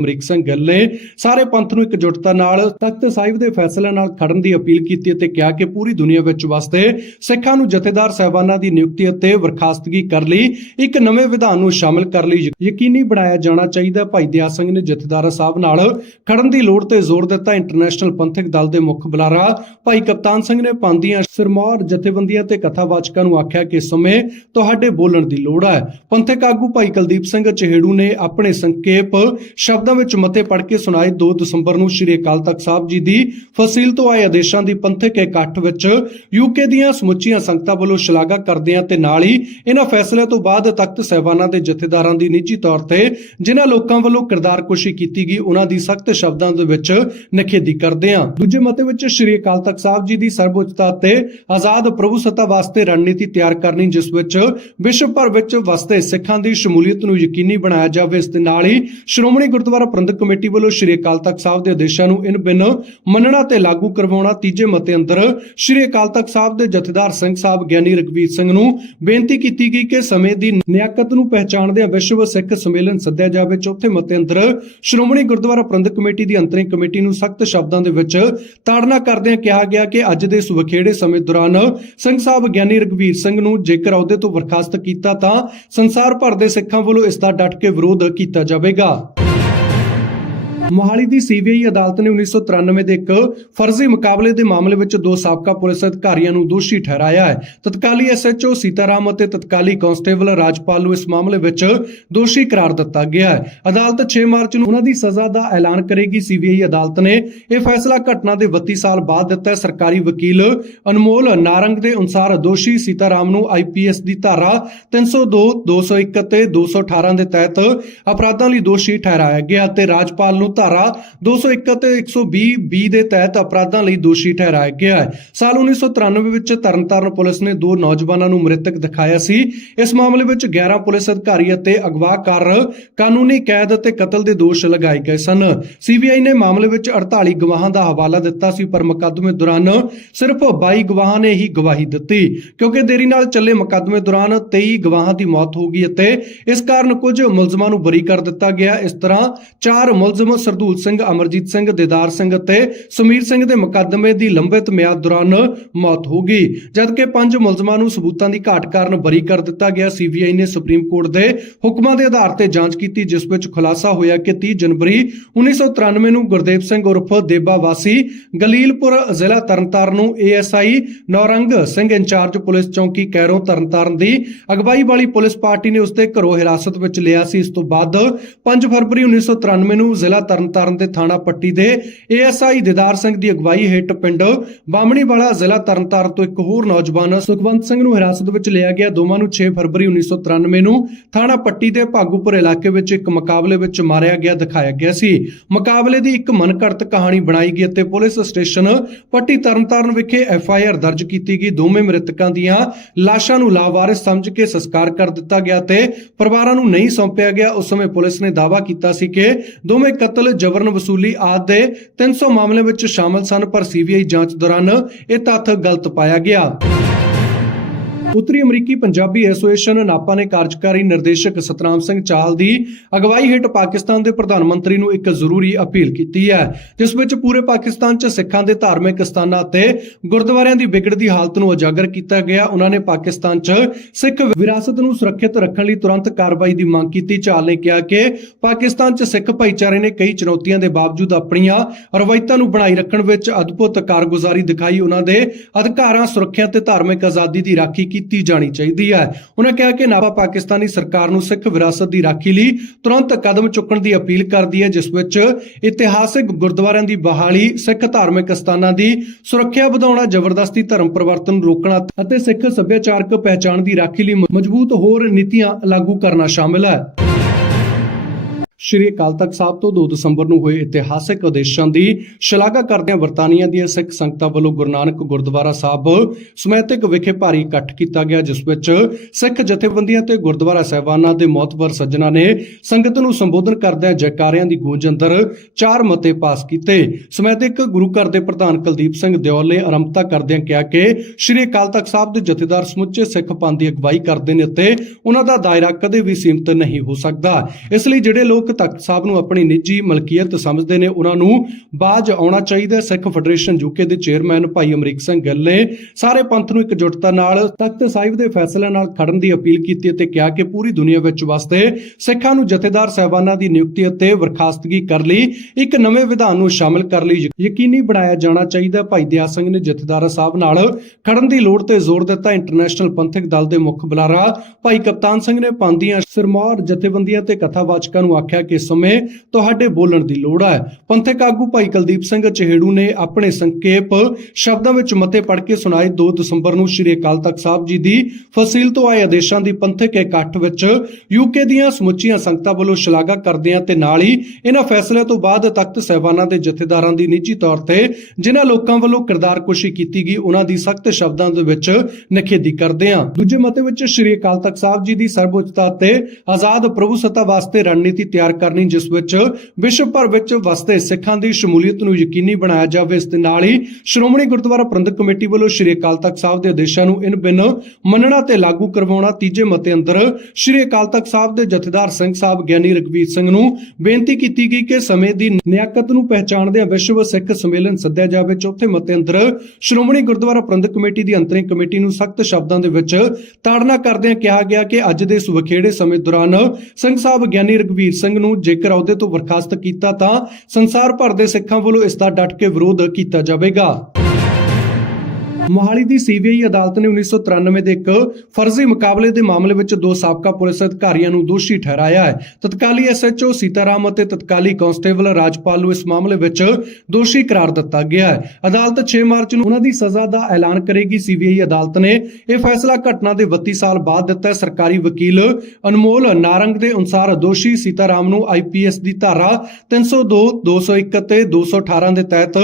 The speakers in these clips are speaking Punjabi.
ਅਮਰੀਕ ਸਿੰਘ ਗਿੱਲ ਨੇ ਸਾਰੇ ਪੰਥ ਨੂੰ ਇਕਜੁੱਟਤਾ ਨਾਲ ਤਖਤ ਸਾਹਿਬ ਦੇ ਫੈਸਲੇ ਨਾਲ ਖੜਨ ਦੀ ਅਪੀਲ ਕੀਤੀ ਅਤੇ ਕਿਹਾ ਕਿ ਪੂਰੀ ਦੁਨੀਆ ਵਿੱਚ ਵਸਦੇ ਸਿੱਖਾਂ ਨੂੰ ਜਥੇਦਾਰ ਸਾਹਿਬਾਨਾਂ ਦੀ ਨਿਯੁਕਤੀ ਅਤੇ ਬਰਖਾਸਤਗੀ ਕਰ ਲਈ ਇੱਕ ਨਵੇਂ ਵਿਧਾਨ ਨੂੰ ਸ਼ਾਮਲ ਕਰ ਲਈ ਯਕੀਨੀ ਬਣਾਇਆ ਜਾਣਾ ਚਾਹੀਦਾ। ਭਾਈ ਦਿਆ ਸਿੰਘ ਨੇ ਜਥੇਦਾਰ ਸਾਹਿਬ ਨਾਲ ਖੜਨ ਦੀ ਲੋੜ ਤੇ ਜ਼ੋਰ ਦਿੱਤਾ। ਇੰਟਰਨੈਸ਼ਨਲ ਪੰਥਕ ਦਲ ਦੇ ਮੁੱਖ ਬੁਲਾਰਾ ਭਾਈ ਕਪਤਾਨ ਸਿੰਘ ਨੇ ਪੰਦੀਆਂ ਸਿਰਮੌਰ ਜਥੇਬੰਦੀਆਂ ਤੇ ਕਥਾਵਾਚਕਾਂ ਨੂੰ ਆਖਿਆ ਕਿ ਇਸ ਸਮੇਂ ਤੁਹਾਡੇ ਬੋਲਣ ਦੀ ਲੋੜ ਹੈ। ਪੰਥਕ ਆਗੂ ਭਾਈ ਕੁਲਦੀਪ ਸਿੰਘ ਚਿਹੜੂ ਨੇ ਆਪਣੇ ਸੰਖੇਪ ਸ਼ਬਦ ਵਿੱਚ ਮਤੇ ਪੜ੍ਹ ਕੇ ਸੁਣਾਏ 2 ਦਸੰਬਰ ਨੂੰ ਸ੍ਰੀ ਅਕਾਲ ਤਖਤ ਸਾਹਿਬ ਜੀ ਦੀ ਫਸੀਲ ਤੋਂ ਆਏ ਆਦੇਸ਼ਾਂ ਦੀ ਪੰਥਕ ਇਕੱਠ ਵਿੱਚ ਯੂਕੇ ਦੀਆਂ ਸਮੁੱਚੀਆਂ ਸੰਗਤਾਂ ਵੱਲੋਂ ਸ਼ਲਾਘਾ ਕਰਦਿਆਂ ਹਾਂ ਤੇ ਨਾਲ ਹੀ ਇਹਨਾਂ ਫੈਸਲਿਆਂ ਤੋਂ ਬਾਅਦ ਤਖਤ ਸਹਿਬਾਨਾਂ ਦੇ ਜਥੇਦਾਰਾਂ ਦੀ ਨਿੱਜੀ ਤੌਰ ਤੇ ਜਿਨ੍ਹਾਂ ਲੋਕਾਂ ਵੱਲੋਂ ਕਿਰਦਾਰਕੁਸ਼ੀ ਕੀਤੀ ਗਈ, ਉਹਨਾਂ ਦੀ ਸਖਤ ਸ਼ਬਦਾਂ ਦੇ ਵਿੱਚ ਨਿਖੇਧੀ ਕਰਦੇ ਹਾਂ ਦੂਜੇ ਮਤੇ ਵਿੱਚ ਸ੍ਰੀ ਅਕਾਲ ਤਖਤ ਸਾਹਿਬ ਜੀ ਦੀ ਸਰਵਉੱਚਤਾ ਤੇ ਆਜ਼ਾਦ ਪ੍ਰਭੂ ਸੱਤਾ ਵਾਸਤੇ ਰਣਨੀਤੀ ਤਿਆਰ ਕਰਨੀ, ਜਿਸ ਵਿੱਚ ਵਿਸ਼ਵ ਭਰ ਵਿੱਚ ਵਸਦੇ ਸਿੱਖਾਂ ਦੀ ਸ਼ਮੂਲੀਅਤ ਨੂੰ ਯਕੀਨੀ ਬਣਾਇਆ ਜਾਵੇ, ਇਸ ਦੇ ਨਾਲ ਹੀ ਸ਼੍ਰੋਮਣੀ ਗੁਰਦੁਆਰਾ ਪ੍ਰਬੰਧਕ ਕਮੇਟੀ ਵੱਲੋਂ ਸ੍ਰੀ ਅਕਾਲ ਤਖਤ ਸਾਹਿਬ ਦੇ ਆਦੇਸ਼ਾਂ ਨੂੰ ਇਨ ਬਿਨ ਮੰਨਣਾ ਤੇ ਲਾਗੂ ਕਰਵਾਉਣਾ ਤੀਜੇ ਮਤੇ ਅੰਦਰ ਸ੍ਰੀ ਅਕਾਲ ਤਖਤ ਸਾਹਿਬ ਦੇ ਜਥੇਦਾਰ ਸਿੰਘ ਸਾਹਿਬ ਗਿਆਨੀ ਰਗਵੀਰ ਸਿੰਘ ਨੂੰ ਬੇਨਤੀ ਕੀਤੀ ਗਈ ਕਿ ਸਮੇਂ ਦੀ ਨਿਆਕਤ ਨੂੰ ਪਹਿਚਾਣਦੇ ਵਿਸ਼ਵ ਸਿੱਖ ਸੰਮੇਲਨ ਸੱਦਿਆ ਜਾਵੇ, ਚੌਥੇ ਮਤੇ ਅੰਦਰ ਸ਼੍ਰੋਮਣੀ ਗੁਰਦੁਆਰਾ ਪ੍ਰਬੰਧਕ ਕਮੇਟੀ ਦੀ ਅੰਤਰਿੰਗ ਕਮੇਟੀ ਨੂੰ ਸਖਤ ਸ਼ਬਦਾਂ ਦੇ ਵਿੱਚ ਤਾੜਨਾ ਕਰਦਿਆਂ ਕਿਹਾ ਗਿਆ ਕਿ ਅੱਜ ਦੇ ਇਸ ਵਖੇੜੇ ਸਮੇਂ ਦੌਰਾਨ ਸਿੰਘ ਸਾਹਿਬ ਗਿਆਨੀ ਰਗਵੀਰ ਸਿੰਘ ਨੂੰ ਜੇਕਰ ਅਹੁਦੇ ਤੋਂ ਬਰਖਾਸਤ ਕੀਤਾ ਤਾਂ ਸੰਸਾਰ ਭਰ ਦੇ ਸਿੱਖਾਂ ਵੱਲੋਂ ਇਸ ਦਾ ਡਟ ਕੇ ਵਿਰੋਧ ਕੀਤਾ ਜਾਵੇਗਾ। ਮੋਹਾਲੀ ਦੀ ਸੀਬੀਆਈ ਅਦਾਲਤ ਨੇ 1993 ਦੇ ਇੱਕ ਫਰਜ਼ੀ ਮੁਕਾਬਲੇ ਦੇ ਮਾਮਲੇ ਵਿੱਚ ਦੋ ਸਾਬਕਾ ਪੁਲਿਸ ਅਧਿਕਾਰੀਆਂ ਨੂੰ ਦੋਸ਼ੀ ਠਹਿਰਾਇਆ ਹੈ। ਤਤਕਾਲੀ ਐਸਐਚਓ ਸੀਤਾਰਾਮ ਅਤੇ ਤਤਕਾਲੀ ਕਾਂਸਟੇਬਲ ਰਾਜਪਾਲ ਨੂੰ ਇਸ ਮਾਮਲੇ ਵਿੱਚ ਦੋਸ਼ੀ ਕਰਾਰ ਦਿੱਤਾ ਗਿਆ ਹੈ। ਅਦਾਲਤ 6 ਮਾਰਚ ਨੂੰ ਉਹਨਾਂ ਦੀ ਸਜ਼ਾ ਦਾ ਐਲਾਨ ਕਰੇਗੀ। ਸੀਬੀਆਈ ਅਦਾਲਤ ਨੇ ਇਹ ਫੈਸਲਾ ਘਟਨਾ ਦੇ 32 ਸਾਲ ਬਾਅਦ ਦਿੱਤਾ ਹੈ। ਸਰਕਾਰੀ ਵਕੀਲ ਅਨਮੋਲ ਨਾਰੰਗ ਦੇ ਅਨੁਸਾਰ ਦੋਸ਼ੀ ਸੀਤਾਰਾਮ ਨੂੰ ਆਈਪੀਐਸ ਦੀ ਧਾਰਾ 302 201 ਅਤੇ 218 ਦੇ ਤਹਿਤ ਅਪਰਾਧਾਂ ਲਈ ਦੋਸ਼ੀ ਠਹਿਰਾਇਆ ਗਿਆ ਤੇ ਰਾਜਪਾਲ ਨੂੰ ਧਾਰਾ 201 ਅਤੇ 120 ਬੀ ਦੇ ਤਹਿਤ ਅਪਰਾਧਾਂ ਲਈ ਦੋਸ਼ੀ ਠਹਿਰਾਇਆ ਗਿਆ ਹੈ। ਸਾਲ 1993 ਵਿੱਚ ਤਰਨਤਾਰਨ ਪੁਲਿਸ ਨੇ ਦੋ ਨੌਜਵਾਨਾਂ ਨੂੰ ਮ੍ਰਿਤਕ ਦਿਖਾਇਆ ਸੀ। ਇਸ ਮਾਮਲੇ ਵਿੱਚ 11 ਪੁਲਿਸ ਅਧਿਕਾਰੀ ਅਤੇ ਅਗਵਾਕਾਰ ਕਾਨੂੰਨੀ ਕੈਦ ਅਤੇ ਕਤਲ ਦੇ ਦੋਸ਼ ਲਗਾਏ ਗਏ ਸਨ। ਸੀਬੀਆਈ ਨੇ ਮਾਮਲੇ ਵਿੱਚ 48 ਗਵਾਹਾਂ ਦਾ ਹਵਾਲਾ ਦਿੱਤਾ ਸੀ, ਪਰ ਮੁਕੱਦਮੇ ਦੌਰਾਨ ਸਿਰਫ 22 ਗਵਾਹਾਂ ਨੇ ਹੀ ਗਵਾਹੀ ਦਿੱਤੀ, ਕਿਉਂਕਿ ਦੇਰੀ ਨਾਲ ਚੱਲੇ ਮੁਕੱਦਮੇ ਦੌਰਾਨ 23 ਗਵਾਹਾਂ ਦੀ ਮੌਤ ਹੋ ਗਈ ਅਤੇ ਇਸ ਕਾਰਨ ਕੁਝ ਮੁਲਜ਼ਮਾਂ ਨੂੰ ਬਰੀ ਕਰ ਦਿੱਤਾ ਗਿਆ। ਇਸ ਤਰ੍ਹਾਂ ਚਾਰ ਮੁਲਜ਼ਮ ਸਰਦੂਲ ਸਿੰਘ, ਅਮਰਜੀਤ ਸਿੰਘ, ਦੇਦਾਰ ਸਿੰਘ ਅਤੇ ਸਮੀਰ ਸਿੰਘ ਦੇ ਮੁਕੱਦਮੇ ਦੀ ਲੰਬਿਤ ਮਿਆਦ ਦੌਰਾਨ ਮੌਤ ਹੋ ਗਈ। ਜਦਕਿ ਪੰਜ ਮੁਲਜ਼ਮਾਂ ਨੂੰ ਸਬੂਤਾਂ ਦੀ ਘਾਟ ਕਾਰਨ ਬਰੀ ਕਰ ਦਿੱਤਾ ਗਿਆ, ਸੀਬੀਆਈ ਨੇ ਸੁਪਰੀਮ ਕੋਰਟ ਦੇ ਹੁਕਮਾਂ ਦੇ ਆਧਾਰ ਤੇ ਜਾਂਚ ਕੀਤੀ, ਜਿਸ ਵਿੱਚ ਖੁਲਾਸਾ ਹੋਇਆ ਕਿ 30 ਜਨਵਰੀ 1993 ਨੂੰ ਗੁਰਦੇਵ ਸਿੰਘ ਉਰਫ ਦੇਬਾ ਵਾਸੀ ਗਲੀਲਪੁਰ ਜ਼ਿਲ੍ਹਾ ਤਰਨਤਾਰਨ ਨੂੰ ASI Naurang Singh incharge police ਚੌਂਕੀ ਕੈਰੋਂ ਤਰਨਤਾਰਨ ਦੀ ਅਗਵਾਈ ਵਾਲੀ ਪੁਲਿਸ ਪਾਰਟੀ ਨੇ ਉਸ ਦੇ ਘਰੋਂ ਹਿਰਾਸਤ ਵਿੱਚ ਲਿਆ ਸੀ। ਇਸ ਤੋਂ ਬਾਅਦ 5 ਫਰਵਰੀ 1993 ਨੂੰ ਜ਼ਿਲ੍ਹਾ ਤਰਨਤਾਰਨ ਦੇ ਥਾਣਾ ਪੱਟੀ ਦੇ ਏਐਸਆਈ ਦਿਦਾਰ ਸਿੰਘ ਦੀ ਅਗਵਾਈ ਹੇਠ ਪਿੰਡ ਬਾਮਣੀਵਾਲਾ ਜ਼ਿਲ੍ਹਾ ਤਰਨਤਾਰਨ ਤੋਂ ਇੱਕ ਹੋਰ ਨੌਜਵਾਨ ਸੁਖਵੰਤ ਸਿੰਘ ਨੂੰ ਹਿਰਾਸਤ ਵਿੱਚ ਲਿਆ ਗਿਆ। ਦੋਵਾਂ ਨੂੰ 6 ਫਰਵਰੀ 1993 ਨੂੰ ਥਾਣਾ ਪੱਟੀ ਦੇ ਭਾਗੂਪੁਰ ਇਲਾਕੇ ਵਿੱਚ ਇੱਕ ਮੁਕਾਬਲੇ ਵਿੱਚ ਮਾਰਿਆ ਗਿਆ, ਦਿਖਾਇਆ ਗਿਆ ਸੀ। ਮੁਕਾਬਲੇ ਦੀ ਇੱਕ ਮਨਘੜਤ ਕਹਾਣੀ ਬਣਾਈ ਗਈ ਅਤੇ ਪੁਲਿਸ ਸਟੇਸ਼ਨ ਪੱਟੀ ਤਰਨਤਾਰਨ ਵਿਖੇ ਐਫਆਈਆਰ ਦਰਜ ਕੀਤੀ ਗਈ। ਦੋਵੇਂ ਮ੍ਰਿਤਕਾਂ ਦੀਆਂ ਲਾਸ਼ਾਂ ਨੂੰ ਲਾਵਾਰਿਸ ਸਮਝ ਕੇ ਸੰਸਕਾਰ ਕਰ ਦਿੱਤਾ ਗਿਆ ਤੇ ਪਰਿਵਾਰਾਂ ਨੂੰ ਨਹੀਂ ਸੌਂਪਿਆ ਗਿਆ। ਉਸ ਸਮੇਂ ਪੁਲਿਸ ਨੇ ਦਾਅਵਾ ਕੀਤਾ ਸੀ ਕਿ ਦੋਵੇਂ ਕਤਲ ਜਬਰਨ ਵਸੂਲੀ ਆਦਿ ਦੇ 300 ਮਾਮਲੇ ਵਿੱਚ ਸ਼ਾਮਲ ਸਨ, ਪਰ ਸੀਬੀਆਈ ਜਾਂਚ ਦੌਰਾਨ ਇਹ ਤੱਥ ਗਲਤ ਪਾਇਆ ਗਿਆ। ਉੱਤਰੀ ਅਮਰੀਕੀ ਪੰਜਾਬੀ ਐਸੋਸੀਏਸ਼ਨ ਨਾਪਾ ਨੇ ਕਾਰਜਕਾਰੀ ਨਿਰਦੇਸ਼ਕ ਸਤਨਾਮ ਸਿੰਘ ਚਾਹਲ ਦੀ ਅਗਵਾਈ ਹੇਠ ਪਾਕਿਸਤਾਨ ਦੇ ਪ੍ਰਧਾਨ ਮੰਤਰੀ ਨੂੰ ਇੱਕ ਜ਼ਰੂਰੀ ਅਪੀਲ ਕੀਤੀ ਹੈ, ਜਿਸ ਵਿੱਚ ਪੂਰੇ ਪਾਕਿਸਤਾਨ 'ਚ ਸਿੱਖਾਂ ਦੇ ਧਾਰਮਿਕ ਸਥਾਨਾਂ ਤੇ ਗੁਰਦੁਆਰਿਆਂ ਦੀ ਵਿਗੜਦੀ ਹਾਲਤ ਨੂੰ ਉਜਾਗਰ ਕੀਤਾ ਗਿਆ। ਉਹਨਾਂ ਨੇ ਪਾਕਿਸਤਾਨ 'ਚ ਸਿੱਖ ਵਿਰਾਸਤ ਨੂੰ ਸੁਰੱਖਿਅਤ ਰੱਖਣ ਲਈ ਤੁਰੰਤ ਕਾਰਵਾਈ ਦੀ ਮੰਗ ਕੀਤੀ। ਚਾਹਲ ਨੇ ਕਿਹਾ ਕਿ ਪਾਕਿਸਤਾਨ 'ਚ ਸਿੱਖ ਭਾਈਚਾਰੇ ਨੇ ਕਈ ਚੁਣੌਤੀਆਂ ਦੇ ਬਾਵਜੂਦ ਆਪਣੀਆਂ ਰਵਾਇਤਾਂ ਨੂੰ ਬਣਾਈ ਰੱਖਣ ਵਿੱਚ ਅਦਭੁਤ ਕਾਰਗੁਜ਼ਾਰੀ ਦਿਖਾਈ। ਉਹਨਾਂ ਦੇ ਅਧਿਕਾਰਾਂ, ਸੁਰੱਖਿਆ ਤੇ ਧਾਰਮਿਕ ਆਜ਼ਾਦੀ ਦੀ ਰਾਖੀ ਕੀਤੀ ਜਾਣੀ ਚਾਹੀਦੀ ਹੈ। ਉਹਨਾਂ ਕਿਹਾ ਕਿ ਨਾਪਾ ਪਾਕਿਸਤਾਨੀ ਸਰਕਾਰ ਨੂੰ ਸਿੱਖ ਵਿਰਾਸਤ ਦੀ ਰਾਖੀ ਲਈ ਤੁਰੰਤ ਕਦਮ ਚੁੱਕਣ ਦੀ ਅਪੀਲ ਕਰਦੀ ਹੈ, ਜਿਸ ਵਿੱਚ ਇਤਿਹਾਸਿਕ ਗੁਰਦੁਆਰਿਆਂ ਦੀ ਬਹਾਲੀ, ਸਿੱਖ ਧਾਰਮਿਕ ਸਥਾਨਾਂ ਦੀ ਸੁਰੱਖਿਆ ਵਧਾਉਣਾ, ਜ਼ਬਰਦਸਤੀ ਧਰਮ ਪਰਿਵਰਤਨ ਨੂੰ ਰੋਕਣਾ ਅਤੇ ਸਿੱਖ ਸੱਭਿਆਚਾਰਕ ਪਹਿਚਾਣ ਦੀ ਰਾਖੀ ਲਈ ਮਜ਼ਬੂਤ ਹੋਰ ਨੀਤੀਆਂ ਲਾਗੂ ਕਰਨਾ ਸ਼ਾਮਿਲ ਹੈ। ਸ਼੍ਰੀ ਅਕਾਲ ਤਖਤ ਸਾਹਿਬ ਤੋਂ 2 ਦਸੰਬਰ ਨੂੰ ਹੋਏ ਇਤਿਹਾਸਕ ਆਦੇਸ਼ਾਂ ਦੀ ਸ਼ਲਾਘਾ ਕਰਦਿਆਂ ਵਰਤਾਨੀਆਂ ਦੀਆਂ ਸਿੱਖ ਸੰਗਤਾਂ ਵੱਲੋਂ ਗੁਰੂ ਨਾਨਕ ਗੁਰਦੁਆਰਾ ਸਾਹਿਬ ਸਮੈਤਿਕ ਵਿਖੇ ਭਾਰੀ ਇਕੱਠ ਕੀਤਾ ਗਿਆ, ਜਿਸ ਵਿੱਚ ਸਿੱਖ ਜਥੇਬੰਦੀਆਂ ਤੇ ਗੁਰਦੁਆਰਾ ਸਾਹਿਬਾਨਾਂ ਦੇ ਮੌਤਵਰ ਸੱਜਣਾ ਨੇ ਸੰਗਤ ਨੂੰ ਸੰਬੋਧਨ ਕਰਦਿਆਂ ਜੈਕਾਰਿਆਂ ਦੀ ਗੂੰਜ ਅੰਦਰ ਚਾਰ ਮਤੇ ਪਾਸ ਕੀਤੇ। ਸਮੈਤਿਕ ਗੁਰੂ ਘਰ ਦੇ ਪ੍ਰਧਾਨ ਕੁਲਦੀਪ ਸਿੰਘ ਦਿਓਲ ਨੇ ਆਰੰਭਤਾ ਕਰਦਿਆਂ ਕਿਹਾ ਕਿ ਸ਼੍ਰੀ ਅਕਾਲ ਤਖਤ ਸਾਹਿਬ ਦੇ ਜਥੇਦਾਰ ਸਮੁੱਚੇ ਸਿੱਖ ਪੰਥ ਦੀ ਅਗਵਾਈ ਕਰਦੇ ਨੇ ਅਤੇ ਉਹਨਾਂ ਦਾ ਦਾਇਰਾ ਕਦੇ ਵੀ ਸੀਮਤ ਨਹੀਂ ਹੋ ਸਕਦਾ। ਇਸ ਲਈ ਜਿਹੜੇ ਲੋਕ ਲੋਕ ਤਖਤ ਸਾਹਿਬ ਨੂੰ ਆਪਣੀ ਨਿੱਜੀ ਮਲਕੀਅਤ ਸਮਝਦੇ ਨੇ, ਉਹਨਾਂ ਨੂੰ ਬਾਜ ਆਉਣਾ ਚਾਹੀਦਾ ਸਿੱਖ ਫੈਡਰੇਸ਼ਨ ਯੂਕੇ ਦੇ ਚੇਅਰਮੈਨ ਭਾਈ ਅਮਰੀਕ ਸਿੰਘ ਗਿੱਲ ਨੇ ਸਾਰੇ ਪੰਥ ਨੂੰ ਇਕਜੁੱਟਤਾ ਨਾਲ ਤਖਤ ਸਾਹਿਬ ਦੇ ਫੈਸਲਿਆਂ ਨਾਲ ਖੜਨ ਦੀ ਅਪੀਲ ਕੀਤੀ ਅਤੇ ਕਿਹਾ ਕਿ ਪੂਰੀ ਦੁਨੀਆ ਵਿੱਚ ਵਸਦੇ ਸਿੱਖਾਂ ਨੂੰ ਜਥੇਦਾਰ ਸਹਿਬਾਨਾਂ ਦੀ ਨਿਯੁਕਤੀ ਅਤੇ ਬਰਖਾਸਤਗੀ ਕਰ ਲਈ ਇੱਕ ਨਵੇਂ ਵਿਧਾਨ ਨੂੰ ਸ਼ਾਮਲ ਕਰ ਲਈ ਯਕੀਨੀ ਬਣਾਇਆ ਜਾਣਾ ਚਾਹੀਦਾ ਭਾਈ ਦਿਆ ਸਿੰਘ ਨੇ ਜਥੇਦਾਰ ਸਾਹਿਬ ਨਾਲ ਖੜਨ ਦੀ ਲੋੜ ਤੇ ਜ਼ੋਰ ਦਿੱਤਾ। ਇੰਟਰਨੈਸ਼ਨਲ ਪੰਥਕ ਦਲ ਦੇ ਮੁੱਖ ਬੁਲਾਰਾ ਭਾਈ ਕਪਤਾਨ ਸਿੰਘ ਨੇ ਪਾਉਂਦੀਆਂ ਸਿਰਮੌਰ ਜਥੇਬੰਦੀਆਂ ਤੇ ਕਥਾਵਾਚਕਾਂ ਨੂੰ ਆਖਿਆ ਕਿ ਸਮੇਂ ਤੁਹਾਡੇ ਬੋਲਣ ਦੀ ਲੋੜ ਹੈ ਪੰਥਕ ਆਗੂ ਭਾਈ ਕੁਲਦੀਪ ਸਿੰਘ ਚਿਹੜੂ ਨੇ ਆਪਣੇ ਸੰਖੇਪ ਸ਼ਬਦਾਂ ਵਿੱਚ ਮਤੇ ਪੜ੍ਹ ਕੇ ਸੁਣਾਏ 2 ਦਸੰਬਰ ਨੂੰ ਸ੍ਰੀ ਅਕਾਲ ਤਖਤ ਸਾਹਿਬ ਜੀ ਦੀ ਫਸੀਲ ਤੋਂ ਆਏ ਆਦੇਸ਼ਾਂ ਦੀ ਪੰਥਕ ਇਕੱਠ ਵਿੱਚ ਯੂਕੇ ਦੀਆਂ ਸਮੁੱਚੀਆਂ ਸੰਗਤਾਂ ਵੱਲੋਂ ਸ਼ਲਾਘਾ ਕਰਦੇ ਤੇ ਨਾਲ ਹੀ ਇਹਨਾਂ ਫੈਸਲਿਆਂ ਤੋਂ ਬਾਅਦ ਤਖਤ ਸਹਿਬਾਨਾਂ ਦੇ ਜਥੇਦਾਰਾਂ ਦੀ ਨਿੱਜੀ ਤੌਰ ਤੇ ਜਿਨ੍ਹਾਂ ਲੋਕਾਂ ਵੱਲੋਂ ਕਿਰਦਾਰਕੁਸ਼ੀ ਕੀਤੀ ਗਈ, ਉਹਨਾਂ ਦੀ ਸਖਤ ਸ਼ਬਦਾਂ ਦੇ ਵਿੱਚ ਨਿਖੇਧੀ ਕਰਦੇ ਹਾਂ ਦੂਜੇ ਮਤੇ ਵਿੱਚ ਸ੍ਰੀ ਅਕਾਲ ਤਖਤ ਸਾਹਿਬ ਜੀ ਦੀ ਸਰਵਉੱਚਤਾ ਤੇ ਆਜ਼ਾਦ ਪ੍ਰਭੂ ਸੱਤਾ ਵਾਸਤੇ ਰਣਨੀਤੀ ਤਿਆਰ ਕਰਨੀ, ਜਿਸ ਵਿੱਚ ਵਿਸ਼ਵ ਭਰ ਵਿੱਚ ਵਸਦੇ ਸਿੱਖਾਂ ਦੀ ਸ਼ਮੂਲੀਅਤ ਨੂੰ ਯਕੀਨੀ ਬਣਾਇਆ ਜਾਵੇ। ਇਸ ਦੇ ਨਾਲ ਹੀ ਸ਼੍ਰੋਮਣੀ ਗੁਰਦੁਆਰਾ ਪ੍ਰਬੰਧਕ ਕਮੇਟੀ ਵੱਲੋਂ ਸ੍ਰੀ ਅਕਾਲ ਤਖਤ ਸਾਹਿਬ ਦੇ ਆਦੇਸ਼ਾਂ ਨੂੰ ਇਨ ਬਿਨ ਮੰਨਣਾ ਤੇ ਲਾਗੂ ਕਰਵਾਉਣਾ, ਤੀਜੇ ਮਤੇ ਅੰਦਰ ਸ੍ਰੀ ਅਕਾਲ ਤਖਤ ਸਾਹਿਬ ਦੇ ਜਥੇਦਾਰ ਸਿੰਘ ਸਾਹਿਬ ਗਿਆਨੀ ਰਘਵੀਰ ਸਿੰਘ ਨੂੰ ਬੇਨਤੀ ਕੀਤੀ ਗਈ ਕਿ ਸਮੇਂ ਦੀ ਨਿਆਕਤ ਨੂੰ ਪਹਿਚਾਣਦਿਆਂ ਵਿਸ਼ਵ ਸਿੱਖ ਸੰਮੇਲਨ ਸੱਦਿਆ ਜਾਵੇ। ਚੌਥੇ ਮਤੇ ਅੰਦਰ ਸ਼੍ਰੋਮਣੀ ਗੁਰਦੁਆਰਾ ਪ੍ਰਬੰਧਕ ਕਮੇਟੀ ਦੀ ਅੰਤਰਿੰਗ ਕਮੇਟੀ ਨੂੰ ਸਖਤ ਸ਼ਬਦਾਂ ਦੇ ਵਿੱਚ ਤਾੜਨਾ ਕਰਦਿਆਂ ਕਿਹਾ ਗਿਆ ਕਿ ਅੱਜ ਦੇ ਇਸ ਵਖੇੜੇ ਸਮੇਂ ਦੌਰਾਨ ਸਿੰਘ ਸਾਹਿਬ ਗਿਆਨੀ ਰਘਵੀਰ ਸਿੰਘ ਨੂੰ ਜੇਕਰ ਅਹੁਦੇ ਤੋਂ ਬਰਖਾਸਤ ਕੀਤਾ ਤਾਂ ਸੰਸਾਰ ਭਰ ਦੇ ਸਿੱਖਾਂ ਵੱਲੋਂ ਇਸ ਦਾ ਡਟ ਕੇ ਵਿਰੋਧ ਕੀਤਾ ਜਾਵੇਗਾ। ਮੋਹਾਲੀ ਦੀ ਸੀਬੀਆਈ ਅਦਾਲਤ ਨੇ 1993 ਦੇ ਇੱਕ ਫਰਜ਼ੀ ਮੁਕਾਬਲੇ ਦੇ ਮਾਮਲੇ ਵਿੱਚ ਦੋ ਸਾਬਕਾ ਪੁਲਿਸ ਅਧਿਕਾਰੀਆਂ ਨੂੰ ਦੋਸ਼ੀ ਠਹਿਰਾਇਆ ਹੈ। ਤਤਕਾਲੀ ਐਸਐਚਓ ਸੀਤਾਰਾਮ ਅਤੇ ਤਤਕਾਲੀ ਕਾਂਸਟੇਬਲ ਰਾਜਪਾਲ ਨੂੰ ਇਸ ਮਾਮਲੇ ਵਿੱਚ ਦੋਸ਼ੀ ਕਰਾਰ ਦਿੱਤਾ ਗਿਆ ਹੈ। ਅਦਾਲਤ 6 ਮਾਰਚ ਨੂੰ ਉਹਨਾਂ ਦੀ ਸਜ਼ਾ ਦਾ ਐਲਾਨ ਕਰੇਗੀ। ਸੀਬੀਆਈ ਅਦਾਲਤ ਨੇ ਇਹ ਫੈਸਲਾ ਘਟਨਾ ਦੇ 32 ਸਾਲ ਬਾਅਦ ਦਿੱਤਾ ਸਰਕਾਰੀ ਵਕੀਲ ਅਨਮੋਲ ਨਾਰੰਗ ਦੇ ਅਨੁਸਾਰ ਦੋਸ਼ੀ ਸੀਤਾਰਾਮ ਨੂੰ ਆਈਪੀਐਸ ਦੀ ਧਾਰਾ 302 201 ਅਤੇ 218 ਦੇ ਤਹਿਤ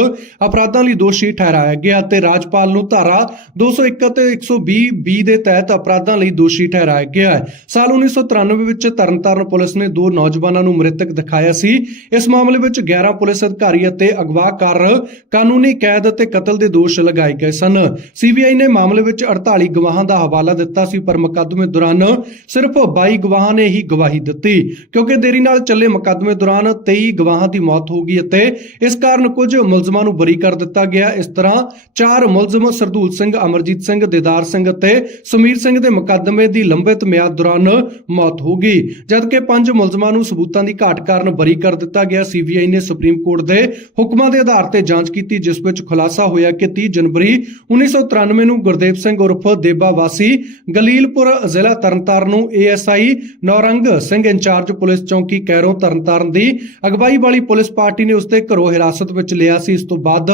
ਅਪਰਾਧਾਂ ਲਈ ਦੋਸ਼ੀ ਠਹਿਰਾਇਆ ਗਿਆ ਤੇ ਰਾਜਪਾਲ ਨੂੰ ਧਾਰਾ 201 ਅਤੇ 120 ਬੀ ਦੇ ਤਹਿਤ ਅਪਰਾਧਾਂ ਲਈ ਦੋਸ਼ੀ ਠਹਿਰਾਇਆ ਗਿਆ ਹੈ। ਸਾਲ 1993 ਵਿੱਚ ਤਰਨਤਾਰਨ ਪੁਲਿਸ ਨੇ ਦੋ ਨੌਜਵਾਨਾਂ ਨੂੰ ਮ੍ਰਿਤਕ ਦਿਖਾਇਆ ਸੀ। ਇਸ ਮਾਮਲੇ ਵਿੱਚ 11 ਪੁਲਿਸ ਅਧਿਕਾਰੀ ਅਤੇ ਅਗਵਾਕਾਰ ਕਾਨੂੰਨੀ ਕੈਦ ਅਤੇ ਕਤਲ ਦੇ ਦੋਸ਼ ਲਗਾਏ ਗਏ ਸਨ। ਸੀਬੀਆਈ ਨੇ ਮਾਮਲੇ ਵਿੱਚ 48 ਗਵਾਹਾਂ ਦਾ ਹਵਾਲਾ ਦਿੱਤਾ ਸੀ, ਪਰ ਮੁਕੱਦਮੇ ਦੌਰਾਨ ਸਿਰਫ 22 ਗਵਾਹਾਂ ਨੇ ਹੀ ਗਵਾਹੀ ਦਿੱਤੀ। ਕਿਉਂਕਿ ਦੇਰੀ ਨਾਲ ਚੱਲੇ ਮੁਕੱਦਮੇ ਦੌਰਾਨ 23 ਗਵਾਹਾਂ ਦੀ ਮੌਤ ਹੋ ਗਈ ਅਤੇ ਇਸ ਕਾਰਨ ਕੁਝ ਮੁਲਜ਼ਮਾਂ ਨੂੰ ਬਰੀ ਕਰ ਦਿੱਤਾ ਗਿਆ। ਇਸ ਤਰ੍ਹਾਂ ਚਾਰ ਮੁਲਜ਼ਮ ਸਰਦੂਲ ਸਿੰਘ, ਅਮਰਜੀਤ ਸਿੰਘ, ਦੇਦਾਰ ਸਿੰਘ ਅਤੇ ਸਮੀਰ ਸਿੰਘ ਦੇ ਮੁਕੱਦਮੇ ਦੀ ਲੰਬਿਤ ਮਿਆਦ ਦੌਰਾਨ ਮੌਤ ਹੋ ਗਈ। ਜਦਕਿ ਪੰਜ ਮੁਲਜ਼ਮਾਂ ਨੂੰ ਸਬੂਤਾਂ ਦੀ ਘਾਟ ਕਾਰਨ ਬਰੀ ਕਰ ਦਿੱਤਾ ਗਿਆ, ਸੀਬੀਆਈ ਨੇ ਸੁਪਰੀਮ ਕੋਰਟ ਦੇ ਹੁਕਮਾਂ ਦੇ ਆਧਾਰ ਤੇ ਜਾਂਚ ਕੀਤੀ, ਜਿਸ ਵਿੱਚ ਖੁਲਾਸਾ ਹੋਇਆ ਕਿ 30 ਜਨਵਰੀ 1993 ਨੂੰ ਗੁਰਦੇਵ ਸਿੰਘ ਉਰਫ ਦੇਬਾ ਵਾਸੀ ਗਲੀਲਪੁਰ ਜ਼ਿਲ੍ਹਾ ਤਰਨਤਾਰਨ ਨੂੰ ASI Naurang Singh incharge police ਚੌਂਕੀ ਕੈਰੋਂ ਤਰਨਤਾਰਨ ਦੀ ਅਗਵਾਈ ਵਾਲੀ ਪੁਲਿਸ ਪਾਰਟੀ ਨੇ ਉਸ ਤੇ ਘਰੋਂ ਹਿਰਾਸਤ ਵਿੱਚ ਲਿਆ ਸੀ। ਇਸ ਤੋਂ ਬਾਅਦ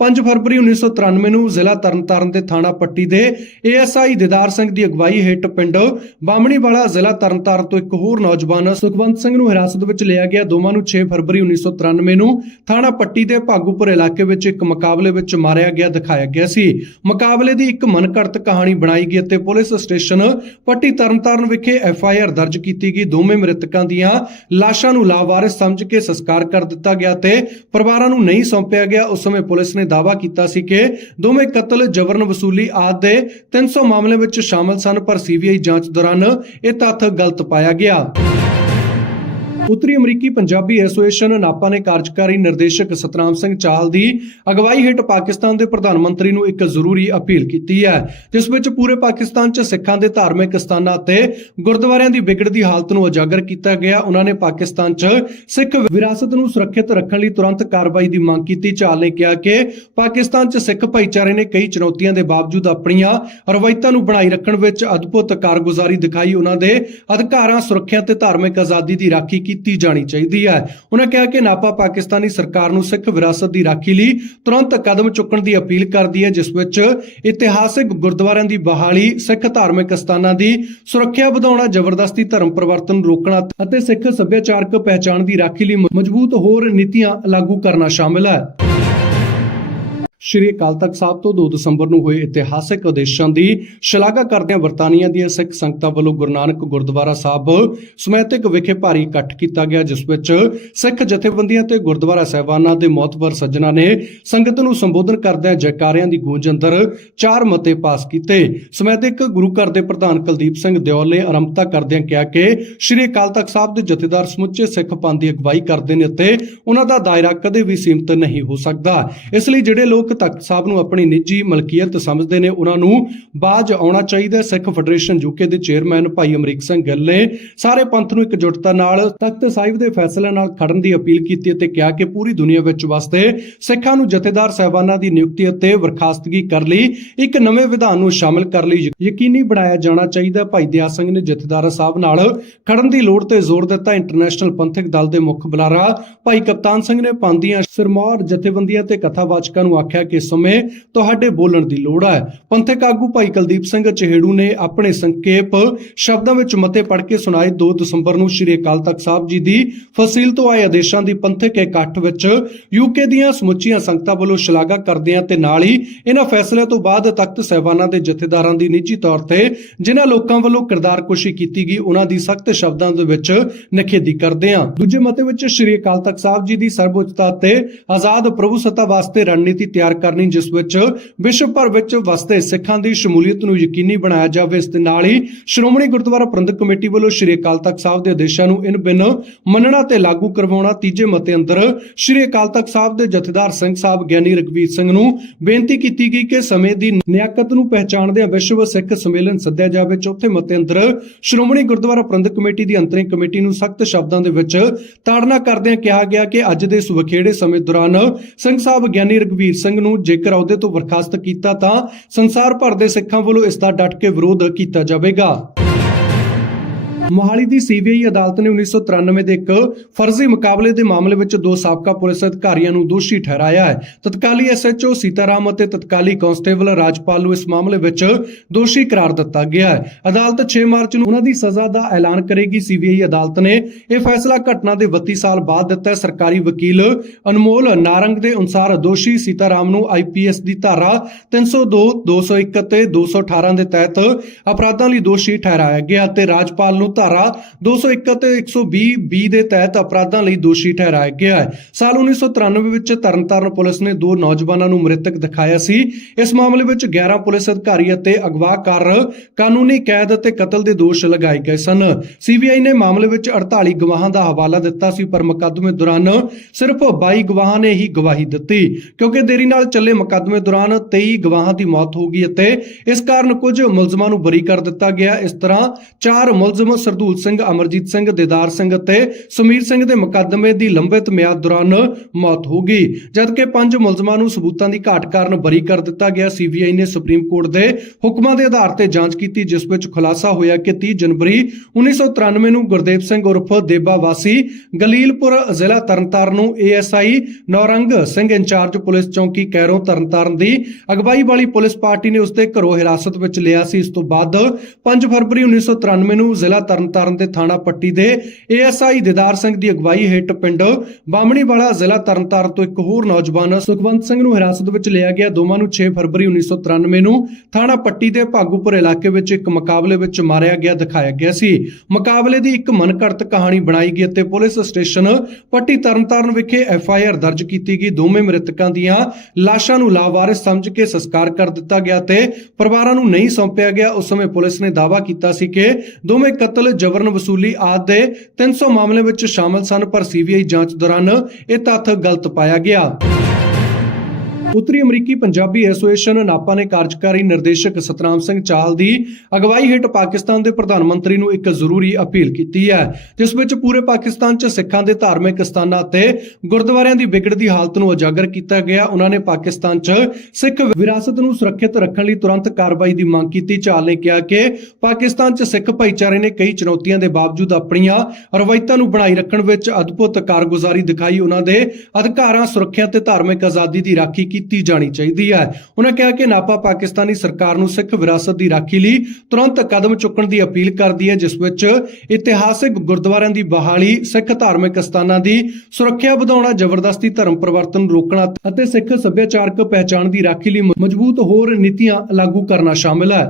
5 ਫਰਵਰੀ 1993 ਨੂੰ ਜ਼ਿਲ੍ਹਾ ਤਰਨਤਾਰਨ ਦੇ ਥਾਣਾ ਪੱਟੀ ਦੇ ਏਐਸਆਈ ਦਿਦਾਰ ਸਿੰਘ ਦੀ ਅਗਵਾਈ ਹੇਠ ਪਿੰਡ ਬਾਮਣੀ ਜ਼ਿਲ੍ਹਾ ਤਰਨਤਾਰਨ ਤੋਂ ਇੱਕ ਹੋਰ ਨੌਜਵਾਨ ਸੁਖਵੰਤ ਸਿੰਘ ਨੂੰ ਹਿਰਾਸਤ ਵਿੱਚ ਲਿਆ ਗਿਆ। ਦੋਵਾਂ ਨੂੰ 6 ਫਰਵਰੀ 1993 ਨੂੰ ਥਾਣਾ ਪੱਟੀ ਦੇ ਭਾਗੂਪੁਰ ਇਲਾਕੇ ਵਿੱਚ ਇੱਕ ਮੁਕਾਬਲੇ ਵਿੱਚ ਮਾਰਿਆ ਗਿਆ, ਦਿਖਾਇਆ ਗਿਆ ਸੀ। ਮੁਕਾਬਲੇ ਦੀ ਇੱਕ ਮਨਘੜਤ ਕਹਾਣੀ ਬਣਾਈ ਗਈ ਅਤੇ ਪੁਲਿਸ ਸਟੇਸ਼ਨ ਪੱਟੀ ਤਰਨਤਾਰਨ ਵਿਖੇ ਐਫਆਈਆਰ ਦਰਜ ਕੀਤੀ ਗਈ। ਦੋਵੇਂ ਮ੍ਰਿਤਕਾਂ ਦੀਆਂ ਲਾਸ਼ਾਂ ਨੂੰ ਲਾਵਾਰਿਸ ਸਮਝ ਕੇ ਸੰਸਕਾਰ ਕਰ ਦਿੱਤਾ ਗਿਆ ਤੇ ਪਰਿਵਾਰਾਂ ਨੂੰ ਨਹੀਂ ਸੌਂਪਿਆ ਗਿਆ। ਉਸ ਸਮੇਂ ਪੁਲਿਸ ਨੇ ਦਾਅਵਾ ਕੀਤਾ ਸੀ ਕਿ ਦੋਵੇਂ ਕਤਲ ਜਬਰਨ ਵਸੂਲੀ ਆਦਿ ਦੇ 300 ਮਾਮਲੇ ਵਿੱਚ ਸ਼ਾਮਲ ਸਨ, ਪਰ ਸੀਬੀਆਈ ਜਾਂਚ ਦੌਰਾਨ ਇਹ ਤੱਥ ਗਲਤ ਪਾਇਆ ਗਿਆ। ਉੱਤਰੀ ਅਮਰੀਕੀ ਪੰਜਾਬੀ ਐਸੋਸੀਏਸ਼ਨ ਨਾਪਾ ਨੇ ਕਾਰਜਕਾਰੀ ਨਿਰਦੇਸ਼ਕ ਸਤਨਾਮ ਸਿੰਘ ਚਾਲ ਦੀ ਅਗਵਾਈ ਹੇਠ ਪਾਕਿਸਤਾਨ ਦੇ ਪ੍ਰਧਾਨ ਮੰਤਰੀ ਨੂੰ ਇੱਕ ਜ਼ਰੂਰੀ ਅਪੀਲ ਕੀਤੀ ਹੈ, ਜਿਸ ਵਿੱਚ ਪੂਰੇ ਪਾਕਿਸਤਾਨ 'ਚ ਸਿੱਖਾਂ ਦੇ ਧਾਰਮਿਕ ਸਥਾਨਾਂ ਅਤੇ ਗੁਰਦੁਆਰਿਆਂ ਦੀ ਵਿਗੜਦੀ ਹਾਲਤ ਨੂੰ ਉਜਾਗਰ ਕੀਤਾ ਗਿਆ। ਉਹਨਾਂ ਨੇ ਪਾਕਿਸਤਾਨ 'ਚ ਸਿੱਖ ਵਿਰਾਸਤ ਨੂੰ ਸੁਰੱਖਿਅਤ ਰੱਖਣ ਲਈ ਤੁਰੰਤ ਕਾਰਵਾਈ ਦੀ ਮੰਗ ਕੀਤੀ। ਚਾਲ ਨੇ ਕਿਹਾ ਕਿ ਪਾਕਿਸਤਾਨ 'ਚ ਸਿੱਖ ਭਾਈਚਾਰੇ ਨੇ ਕਈ ਚੁਣੌਤੀਆਂ ਦੇ ਬਾਵਜੂਦ ਆਪਣੀਆਂ ਰਵਾਇਤਾਂ ਨੂੰ ਬਣਾਈ ਰੱਖਣ ਵਿੱਚ ਅਦਭੁਤ ਕਾਰਗੁਜ਼ਾਰੀ ਦਿਖਾਈ। ਉਹਨਾਂ ਦੇ ਅਧਿਕਾਰਾਂ, ਸੁਰੱਖਿਆ ਤੇ ਧਾਰਮਿਕ ਆਜ਼ਾਦੀ ਦੀ ਰਾਖੀ ਕੀਤੀ ਜਾਣੀ ਚਾਹੀਦੀ ਹੈ। ਉਹਨਾਂ ਕਿਹਾ ਕਿ ਨਾਪਾ ਪਾਕਿਸਤਾਨੀ ਸਰਕਾਰ ਨੂੰ ਸਿੱਖ ਵਿਰਾਸਤ ਦੀ ਰਾਖੀ ਲਈ ਤੁਰੰਤ ਕਦਮ ਚੁੱਕਣ ਦੀ ਅਪੀਲ ਕਰਦੀ ਹੈ, ਜਿਸ ਵਿੱਚ ਇਤਿਹਾਸਿਕ ਗੁਰਦੁਆਰਿਆਂ ਦੀ ਬਹਾਲੀ, ਸਿੱਖ ਧਾਰਮਿਕ ਸਥਾਨਾਂ ਦੀ ਸੁਰੱਖਿਆ ਵਧਾਉਣਾ, ਜ਼ਬਰਦਸਤੀ ਧਰਮ ਪਰਿਵਰਤਨ ਨੂੰ ਰੋਕਣਾ ਅਤੇ ਸਿੱਖ ਸੱਭਿਆਚਾਰਕ ਪਹਿਚਾਣ ਦੀ ਰਾਖੀ ਲਈ ਮਜ਼ਬੂਤ ਹੋਰ ਨੀਤੀਆਂ ਲਾਗੂ ਕਰਨਾ ਸ਼ਾਮਿਲ ਹੈ। ਸ਼੍ਰੀ ਅਕਾਲ ਤਖਤ ਸਾਹਿਬ ਤੋਂ 2 ਦਸੰਬਰ ਨੂੰ ਹੋਏ ਇਤਿਹਾਸਕ ਆਦੇਸ਼ਾਂ ਦੀ ਸ਼ਲਾਘਾ ਕਰਦਿਆਂ ਬਰਤਾਨੀਆ ਦੀਆਂ ਸਿੱਖ ਸੰਗਤਾਂ ਵੱਲੋਂ ਗੁਰੂ ਨਾਨਕ ਗੁਰਦੁਆਰਾ ਸਾਹਿਬ ਸਮੈਤਿਕ ਵਿਖੇ ਭਾਰੀ ਇਕੱਠ ਕੀਤਾ ਗਿਆ, ਜਿਸ ਵਿੱਚ ਸਿੱਖ ਜਥੇਬੰਦੀਆਂ ਤੇ ਗੁਰਦੁਆਰਾ ਸਾਹਿਬਾਨਾਂ ਦੇ ਮੌਤਬਰ ਸੱਜਣਾ ਨੇ ਸੰਗਤ ਨੂੰ ਸੰਬੋਧਨ ਕਰਦਿਆਂ ਜੈਕਾਰਿਆਂ ਦੀ ਗੂੰਜ ਅੰਦਰ ਚਾਰ ਮਤੇ ਪਾਸ ਕੀਤੇ। ਸਮੈਤਿਕ ਗੁਰੂ ਘਰ ਦੇ ਪ੍ਰਧਾਨ ਕੁਲਦੀਪ ਸਿੰਘ ਦਿਓਲ ਨੇ ਆਰੰਭਤਾ ਕਰਦਿਆਂ ਕਿਹਾ ਕਿ ਸ਼੍ਰੀ ਅਕਾਲ ਤਖਤ ਸਾਹਿਬ ਦੇ ਜਥੇਦਾਰ ਸਮੁੱਚੇ ਸਿੱਖ ਪੰਥ ਦੀ ਅਗਵਾਈ ਕਰਦੇ ਨੇ ਅਤੇ ਉਹਨਾਂ ਦਾ ਦਾਇਰਾ ਕਦੇ ਵੀ ਸੀਮਤ ਨਹੀਂ ਹੋ ਸਕਦਾ। ਇਸ ਲਈ ਜਿਹੜੇ ਲੋਕ ਤਖਤ ਸਾਹਿਬ ਨੂੰ ਆਪਣੀ ਨਿੱਜੀ ਮਲਕੀਅਤ ਸਮਝਦੇ ਨੇ। ਉਹਨਾਂ ਨੂੰ ਬਾਜ ਆਉਣਾ ਚਾਹੀਦਾ ਸਿੱਖ ਫੈਡਰੇਸ਼ਨ ਯੂਕੇ ਦੇ ਚੇਅਰਮੈਨ ਭਾਈ ਅਮਰੀਕ ਸਿੰਘ ਗਿੱਲ ਨੇ ਸਾਰੇ ਪੰਥ ਨੂੰ ਇਕਜੁੱਟਤਾ ਨਾਲ ਤਖਤ ਸਾਹਿਬ ਦੇ ਫੈਸਲੇ ਨਾਲ ਖੜਨ ਦੀ ਅਪੀਲ ਕੀਤੀ ਅਤੇ ਕਿਹਾ ਕਿ ਪੂਰੀ ਦੁਨੀਆ ਵਿੱਚ ਵਸਦੇ ਸਿੱਖਾਂ ਨੂੰ ਜਥੇਦਾਰ ਸਾਹਿਬਾਨਾਂ ਦੀ ਨਿਯੁਕਤੀ ਅਤੇ ਬਰਖਾਸਤਗੀ ਕਰ ਲਈ ਇੱਕ ਨਵੇਂ ਵਿਧਾਨ ਨੂੰ ਸ਼ਾਮਲ ਕਰ ਲਈ ਯਕੀਨੀ ਬਣਾਇਆ ਜਾਣਾ ਚਾਹੀਦਾ ਭਾਈ ਦਿਆ ਸਿੰਘ ਨੇ ਜਥੇਦਾਰ ਸਾਹਿਬ ਨਾਲ ਖੜਨ ਦੀ ਲੋੜ ਤੇ ਜ਼ੋਰ ਦਿੱਤਾ। ਇੰਟਰਨੈਸ਼ਨਲ ਪੰਥਕ ਦਲ ਦੇ ਮੁੱਖ ਬੁਲਾਰਾ ਭਾਈ ਕਪਤਾਨ ਸਿੰਘ ਨੇ ਪੰਦੀਆਂ ਸਿਰਮੌਰ ਜਥੇਬੰਦੀਆਂ ਤੇ ਕਥਾਵਾਚਕਾਂ ਨੂੰ ਆਖਿਆ ਕਿ ਸਮੇਂ ਤੁਹਾਡੇ ਬੋਲਣ ਦੀ ਲੋੜ ਹੈ। ਪੰਥਕ ਆਗੂ ਭਾਈ ਕੁਲਦੀਪ ਸਿੰਘ ਚਿਹੜੂ ਨੇ ਆਪਣੇ ਸੰਖੇਪ ਸ਼ਬਦਾਂ ਵਿੱਚ ਮਤੇ ਪੜ੍ਹ ਕੇ ਸੁਣਾਏ। 2 ਦਸੰਬਰ ਨੂੰ ਸ੍ਰੀ ਅਕਾਲ ਤਖਤ ਸਾਹਿਬ ਜੀ ਦੀ ਫਸੀਲ ਤੋਂ ਆਏ ਆਦੇਸ਼ਾਂ ਦੀ ਪੰਥਕ ਇਕੱਠ ਵਿੱਚ ਯੂਕੇ ਦੀਆਂ ਸਮੁੱਚੀਆਂ ਸੰਗਤਾਂ ਵੱਲੋਂ ਸ਼ਲਾਘਾ ਕਰਦਿਆਂ ਤੇ ਨਾਲ ਹੀ ਇਹਨਾਂ ਫੈਸਲਿਆਂ ਤੋਂ ਬਾਅਦ ਤਖਤ ਸਹਿਬਾਨਾਂ ਦੇ ਜਥੇਦਾਰਾਂ ਦੀ ਨਿੱਜੀ ਤੌਰ ਤੇ ਜਿਨ੍ਹਾਂ ਲੋਕਾਂ ਵੱਲੋਂ ਕਿਰਦਾਰਕੁਸ਼ੀ ਕੀਤੀ ਗਈ, ਉਹਨਾਂ ਦੀ ਸਖਤ ਸ਼ਬਦਾਂ ਦੇ ਵਿੱਚ ਨਿਖੇਧੀ ਕਰਦੇ ਹਾਂ। ਦੂਜੇ ਮਤੇ ਵਿੱਚ ਸ੍ਰੀ ਅਕਾਲ ਤਖਤ ਸਾਹਿਬ ਜੀ ਦੀ ਸਰਵਉੱਚਤਾ ਤੇ ਆਜ਼ਾਦ ਪ੍ਰਭੂ ਸੱਤਾ ਵਾਸਤੇ ਰਣਨੀਤੀ ਤਿਆਰ ਕਰਨੀ, ਜਿਸ ਵਿੱਚ ਵਿਸ਼ਵ ਭਰ ਵਿੱਚ ਵਸਦੇ ਸਿੱਖਾਂ ਦੀ ਸ਼ਮੂਲੀਅਤ ਨੂੰ ਯਕੀਨੀ ਬਣਾਇਆ ਜਾਵੇ। ਇਸ ਦੇ ਨਾਲ ਹੀ ਸ਼੍ਰੋਮਣੀ ਗੁਰਦੁਆਰਾ ਪ੍ਰਬੰਧਕ ਕਮੇਟੀ ਵੱਲੋਂ ਸ੍ਰੀ ਅਕਾਲ ਤਖਤ ਸਾਹਿਬ ਦੇ ਆਦੇਸ਼ਾਂ ਨੂੰ ਇਨ ਬਿਨ ਮੰਨਣਾ ਤੇ ਲਾਗੂ ਕਰਵਾਉਣਾ ਤੀਜੇ ਮਤੇ ਅੰਦਰ ਸ੍ਰੀ ਅਕਾਲ ਤਖਤ ਸਾਹਿਬ ਦੇ ਜਥੇਦਾਰ ਸਿੰਘ ਸਾਹਿਬ ਗਿਆਨੀ ਰਗਵੀਰ ਸਿੰਘ ਨੂੰ ਬੇਨਤੀ ਕੀਤੀ ਗਈ ਕਿ ਸਮੇਂ ਦੀ ਨਿਆਕਤ ਨੂੰ ਪਹਿਚਾਣਦਿਆਂ ਵਿਸ਼ਵ ਸਿੱਖ ਸੰਮੇਲਨ ਸੱਦਿਆ ਜਾਵੇ। ਚੌਥੇ ਮਤੇ ਅੰਦਰ ਸ਼੍ਰੋਮਣੀ ਗੁਰਦੁਆਰਾ ਪ੍ਰਬੰਧਕ ਕਮੇਟੀ ਦੀ ਅੰਤਰਿੰਗ ਕਮੇਟੀ ਨੂੰ ਸਖਤ ਸ਼ਬਦਾਂ ਦੇ ਵਿੱਚ ਤਾੜਨਾ ਕਰਦਿਆਂ ਕਿਹਾ ਗਿਆ ਕਿ ਅੱਜ ਦੇ ਇਸ ਵਖੇੜੇ ਸਮੇਂ ਦੌਰਾਨ ਸਿੰਘ ਸਾਹਿਬ ਗਿਆਨੀ ਰਗਵੀਰ ਸਿੰਘ ਨੂੰ ਜੇਕਰ ਅਹੁਦੇ ਤੋਂ ਬਰਖਾਸਤ ਕੀਤਾ ਤਾਂ ਸੰਸਾਰ ਭਰ ਦੇ ਸਿੱਖਾਂ ਵੱਲੋਂ ਇਸ ਦਾ ਡਟ ਕੇ ਵਿਰੋਧ ਕੀਤਾ ਜਾਵੇਗਾ। ਮੋਹਾਲੀ ਦੀ ਸੀਬੀਆਈ ਅਦਾਲਤ ਨੇ 1993 ਦੇ ਇੱਕ ਫਰਜ਼ੀ ਮੁਕਾਬਲੇ ਦੇ ਮਾਮਲੇ ਵਿੱਚ ਦੋ ਸਾਬਕਾ ਪੁਲਿਸ ਅਧਿਕਾਰੀਆਂ ਨੂੰ ਦੋਸ਼ੀ ਠਹਿਰਾਇਆ ਹੈ। ਤਤਕਾਲੀ ਐਸਐਚਓ ਸੀਤਾਰਾਮ ਅਤੇ ਤਤਕਾਲੀ ਕਾਂਸਟੇਬਲ ਰਾਜਪਾਲ ਨੂੰ ਇਸ ਮਾਮਲੇ ਵਿੱਚ ਦੋਸ਼ੀ ਕਰਾਰ ਦਿੱਤਾ ਗਿਆ ਹੈ। ਅਦਾਲਤ 6 ਮਾਰਚ ਨੂੰ ਉਹਨਾਂ ਦੀ ਸਜ਼ਾ ਦਾ ਐਲਾਨ ਕਰੇਗੀ। ਸੀਬੀਆਈ ਅਦਾਲਤ ਨੇ ਇਹ ਫੈਸਲਾ ਘਟਨਾ ਦੇ 32 ਸਾਲ ਬਾਅਦ ਦਿੱਤਾ ਹੈ। ਸਰਕਾਰੀ ਵਕੀਲ ਅਨਮੋਲ ਨਾਰੰਗ ਦੇ ਅਨੁਸਾਰ ਦੋਸ਼ੀ ਸੀਤਾਰਾਮ ਨੂੰ ਆਈਪੀਐਸ ਦੀ ਧਾਰਾ 302 201 ਅਤੇ 218 ਦੇ ਤਹਿਤ ਅਪਰਾਧਾਂ ਲਈ ਦੋਸ਼ੀ ਠਹਿਰਾਇਆ ਗਿਆ ਤੇ ਰਾਜਪਾਲ ਨੂੰ ਧਾਰਾ 201 ਅਤੇ 120 ਬੀ ਦੇ ਤਹਿਤ ਅਪਰਾਧਾਂ ਲਈ ਦੋਸ਼ੀ ਠਹਿਰਾਇਆ ਗਿਆ ਹੈ। ਸਾਲ 1993 ਵਿੱਚ ਤਰਨਤਾਰਨ ਪੁਲਿਸ ਨੇ ਦੋ ਨੌਜਵਾਨਾਂ ਨੂੰ ਮ੍ਰਿਤਕ ਦਿਖਾਇਆ ਸੀ। ਇਸ ਮਾਮਲੇ ਵਿੱਚ 11 ਪੁਲਿਸ ਅਧਿਕਾਰੀ ਅਤੇ ਅਗਵਾਕਾਰ ਕਾਨੂੰਨੀ ਕੈਦ ਅਤੇ ਕਤਲ ਦੇ ਦੋਸ਼ ਲਗਾਏ ਗਏ ਸਨ। ਸੀਬੀਆਈ ਨੇ ਮਾਮਲੇ ਵਿੱਚ 48 ਗਵਾਹਾਂ ਦਾ ਹਵਾਲਾ ਦਿੱਤਾ ਸੀ, ਪਰ ਮੁਕੱਦਮੇ ਦੌਰਾਨ ਸਿਰਫ 22 ਗਵਾਹਾਂ ਨੇ ਹੀ ਗਵਾਹੀ ਦਿੱਤੀ। ਕਿਉਂਕਿ ਦੇਰੀ ਨਾਲ ਚੱਲੇ ਮੁਕੱਦਮੇ ਦੌਰਾਨ 23 ਗਵਾਹਾਂ ਦੀ ਮੌਤ ਹੋ ਗਈ ਅਤੇ ਇਸ ਕਾਰਨ ਕੁਝ ਮੁਲਜ਼ਮਾਂ ਨੂੰ ਬਰੀ ਕਰ ਦਿੱਤਾ ਗਿਆ। ਇਸ ਤਰ੍ਹਾਂ ਚਾਰ ਮੁਲਜ਼ਮ ਸਰਦੂਲ ਸਿੰਘ, ਅਮਰਜੀਤ ਸਿੰਘ, ਦੇਦਾਰ ਸਿੰਘ ਅਤੇ ਸੁਮੀਰ ਸਿੰਘ ਦੇ ਮੁਕੱਦਮੇ ਦੀ ਲੰਬਿਤ ਮਿਆਦ ਦੌਰਾਨ ਮੌਤ ਹੋ ਗਈ। ਜਦਕਿ ਪੰਜ ਮੁਲਜ਼ਮਾਂ ਨੂੰ ਸਬੂਤਾਂ ਦੀ ਘਾਟ ਕਾਰਨ ਬਰੀ ਕਰ ਦਿੱਤਾ ਗਿਆ, ਸੀਬੀਆਈ ਨੇ ਸੁਪਰੀਮ ਕੋਰਟ ਦੇ ਹੁਕਮਾਂ ਦੇ ਆਧਾਰ ਤੇ ਜਾਂਚ ਕੀਤੀ, ਜਿਸ ਵਿੱਚ ਖੁਲਾਸਾ ਹੋਇਆ ਕਿ 30 ਜਨਵਰੀ 1993 ਨੂੰ ਗੁਰਦੇਵ ਸਿੰਘ ਉਰਫ ਦੇਬਾ ਵਾਸੀ ਗਲੀਲਪੁਰ ਜ਼ਿਲ੍ਹਾ ਤਰਨਤਾਰਨ ਨੂੰ ASI Naurang Singh incharge police ਚੌਂਕੀ ਕੈਰੋਂ ਤਰਨਤਾਰਨ ਦੀ ਅਗਵਾਈ ਵਾਲੀ ਪੁਲਿਸ ਪਾਰਟੀ ਨੇ ਉਸ ਦੇ ਘਰੋਂ ਹਿਰਾਸਤ ਵਿੱਚ ਲਿਆ ਸੀ। ਇਸ ਤੋਂ ਬਾਅਦ 5 ਫਰਵਰੀ 1993 ਨੂੰ ਜ਼ਿਲ੍ਹਾ ਤਰਨਤਾਰਨ ਦੇ ਥਾਣਾ ਪੱਟੀ ਦੇ ਏਐਸਆਈ ਦਿਦਾਰ ਸਿੰਘ ਦੀ ਅਗਵਾਈ ਹੇਠ ਪਿੰਡ ਬਾਮਣੀ ਜ਼ਿਲ੍ਹਾ ਤਰਨਤਾਰਨ ਤੋਂ ਇੱਕ ਹੋਰ ਨੌਜਵਾਨ ਸੁਖਵੰਤ ਸਿੰਘ ਨੂੰ ਹਿਰਾਸਤ ਵਿੱਚ ਲਿਆ ਗਿਆ। ਦੋਵਾਂ ਨੂੰ 6 ਫਰਵਰੀ 1993 ਨੂੰ ਥਾਣਾ ਪੱਟੀ ਦੇ ਭਾਗੂਪੁਰ ਇਲਾਕੇ ਵਿੱਚ ਇੱਕ ਮੁਕਾਬਲੇ ਵਿੱਚ ਮਾਰਿਆ ਗਿਆ, ਦਿਖਾਇਆ ਗਿਆ ਸੀ। ਮੁਕਾਬਲੇ ਦੀ ਇੱਕ ਮਨਘੜਤ ਕਹਾਣੀ ਬਣਾਈ ਗਈ ਅਤੇ ਪੁਲਿਸ ਸਟੇਸ਼ਨ ਪੱਟੀ ਤਰਨਤਾਰਨ ਵਿਖੇ ਐਫਆਈਆਰ ਦਰਜ ਕੀਤੀ ਗਈ। ਦੋਵੇਂ ਮ੍ਰਿਤਕਾਂ ਦੀਆਂ ਲਾਸ਼ਾਂ ਨੂੰ ਲਾਵਾਰਿਸ ਸਮਝ ਕੇ ਸੰਸਕਾਰ ਕਰ ਦਿੱਤਾ ਗਿਆ ਤੇ ਪਰਿਵਾਰਾਂ ਨੂੰ ਨਹੀਂ ਸੌਂਪਿਆ ਗਿਆ। ਉਸ ਸਮੇਂ ਪੁਲਿਸ ਨੇ ਦਾਅਵਾ ਕੀਤਾ ਸੀ ਕਿ ਦੋਵੇਂ ਕਤਲ ਜਬਰਨ ਵਸੂਲੀ ਆਦਿ ਦੇ 300 ਮਾਮਲੇ ਵਿੱਚ ਸ਼ਾਮਲ ਸਨ, ਪਰ ਸੀਬੀਆਈ ਜਾਂਚ ਦੌਰਾਨ ਇਹ ਤੱਥ ਗਲਤ ਪਾਇਆ ਗਿਆ। ਉੱਤਰੀ ਅਮਰੀਕੀ ਪੰਜਾਬੀ ਐਸੋਸੀਏਸ਼ਨ ਨਾਪਾ ਨੇ ਕਾਰਜਕਾਰੀ ਨਿਰਦੇਸ਼ਕ ਸਤਨਾਮ ਸਿੰਘ ਚਾਹਲ ਦੀ ਅਗਵਾਈ ਹੇਠ ਪਾਕਿਸਤਾਨ ਦੇ ਪ੍ਰਧਾਨ ਮੰਤਰੀ ਨੂੰ ਇੱਕ ਜ਼ਰੂਰੀ ਅਪੀਲ ਕੀਤੀ ਹੈ, ਜਿਸ ਵਿੱਚ ਪੂਰੇ ਪਾਕਿਸਤਾਨ 'ਚ ਸਿੱਖਾਂ ਦੇ ਧਾਰਮਿਕ ਸਥਾਨਾਂ ਤੇ ਗੁਰਦੁਆਰਿਆਂ ਦੀ ਵਿਗੜਦੀ ਹਾਲਤ ਨੂੰ ਉਜਾਗਰ ਕੀਤਾ ਗਿਆ। ਉਹਨਾਂ ਨੇ ਪਾਕਿਸਤਾਨ 'ਚ ਸਿੱਖ ਵਿਰਾਸਤ ਨੂੰ ਸੁਰੱਖਿਅਤ ਰੱਖਣ ਲਈ ਤੁਰੰਤ ਕਾਰਵਾਈ ਦੀ ਮੰਗ ਕੀਤੀ। ਚਾਹਲ ਨੇ ਕਿਹਾ ਕਿ ਪਾਕਿਸਤਾਨ 'ਚ ਸਿੱਖ ਭਾਈਚਾਰੇ ਨੇ ਕਈ ਚੁਣੌਤੀਆਂ ਦੇ ਬਾਵਜੂਦ ਆਪਣੀਆਂ ਰਵਾਇਤਾਂ ਨੂੰ ਬਣਾਈ ਰੱਖਣ ਵਿੱਚ ਅਦਭੁਤ ਕਾਰਗੁਜ਼ਾਰੀ ਦਿਖਾਈ। ਉਹਨਾਂ ਦੇ ਅਧਿਕਾਰਾਂ, ਸੁਰੱਖਿਆ ਤੇ ਧਾਰਮਿਕ ਆਜ਼ਾਦੀ ਦੀ ਰਾਖੀ ਕੀਤੀ ਜਾਣੀ ਚਾਹੀਦੀ ਹੈ। ਉਹਨਾਂ ਕਿਹਾ ਕਿ ਨਾਪਾ ਪਾਕਿਸਤਾਨੀ ਸਰਕਾਰ ਨੂੰ ਸਿੱਖ ਵਿਰਾਸਤ ਦੀ ਰਾਖੀ ਲਈ ਤੁਰੰਤ ਕਦਮ ਚੁੱਕਣ ਦੀ ਅਪੀਲ ਕਰਦੀ ਹੈ, ਜਿਸ ਵਿੱਚ ਇਤਿਹਾਸਿਕ ਗੁਰਦੁਆਰਿਆਂ ਦੀ ਬਹਾਲੀ, ਸਿੱਖ ਧਾਰਮਿਕ ਸਥਾਨਾਂ ਦੀ ਸੁਰੱਖਿਆ ਵਧਾਉਣਾ, ਜ਼ਬਰਦਸਤੀ ਧਰਮ ਪਰਿਵਰਤਨ ਰੋਕਣਾ ਅਤੇ ਸਿੱਖ ਸੱਭਿਆਚਾਰਕ ਪਹਿਚਾਣ ਦੀ ਰਾਖੀ ਲਈ ਮਜ਼ਬੂਤ ਹੋਰ ਨੀਤੀਆਂ ਲਾਗੂ ਕਰਨਾ ਸ਼ਾਮਿਲ ਹੈ।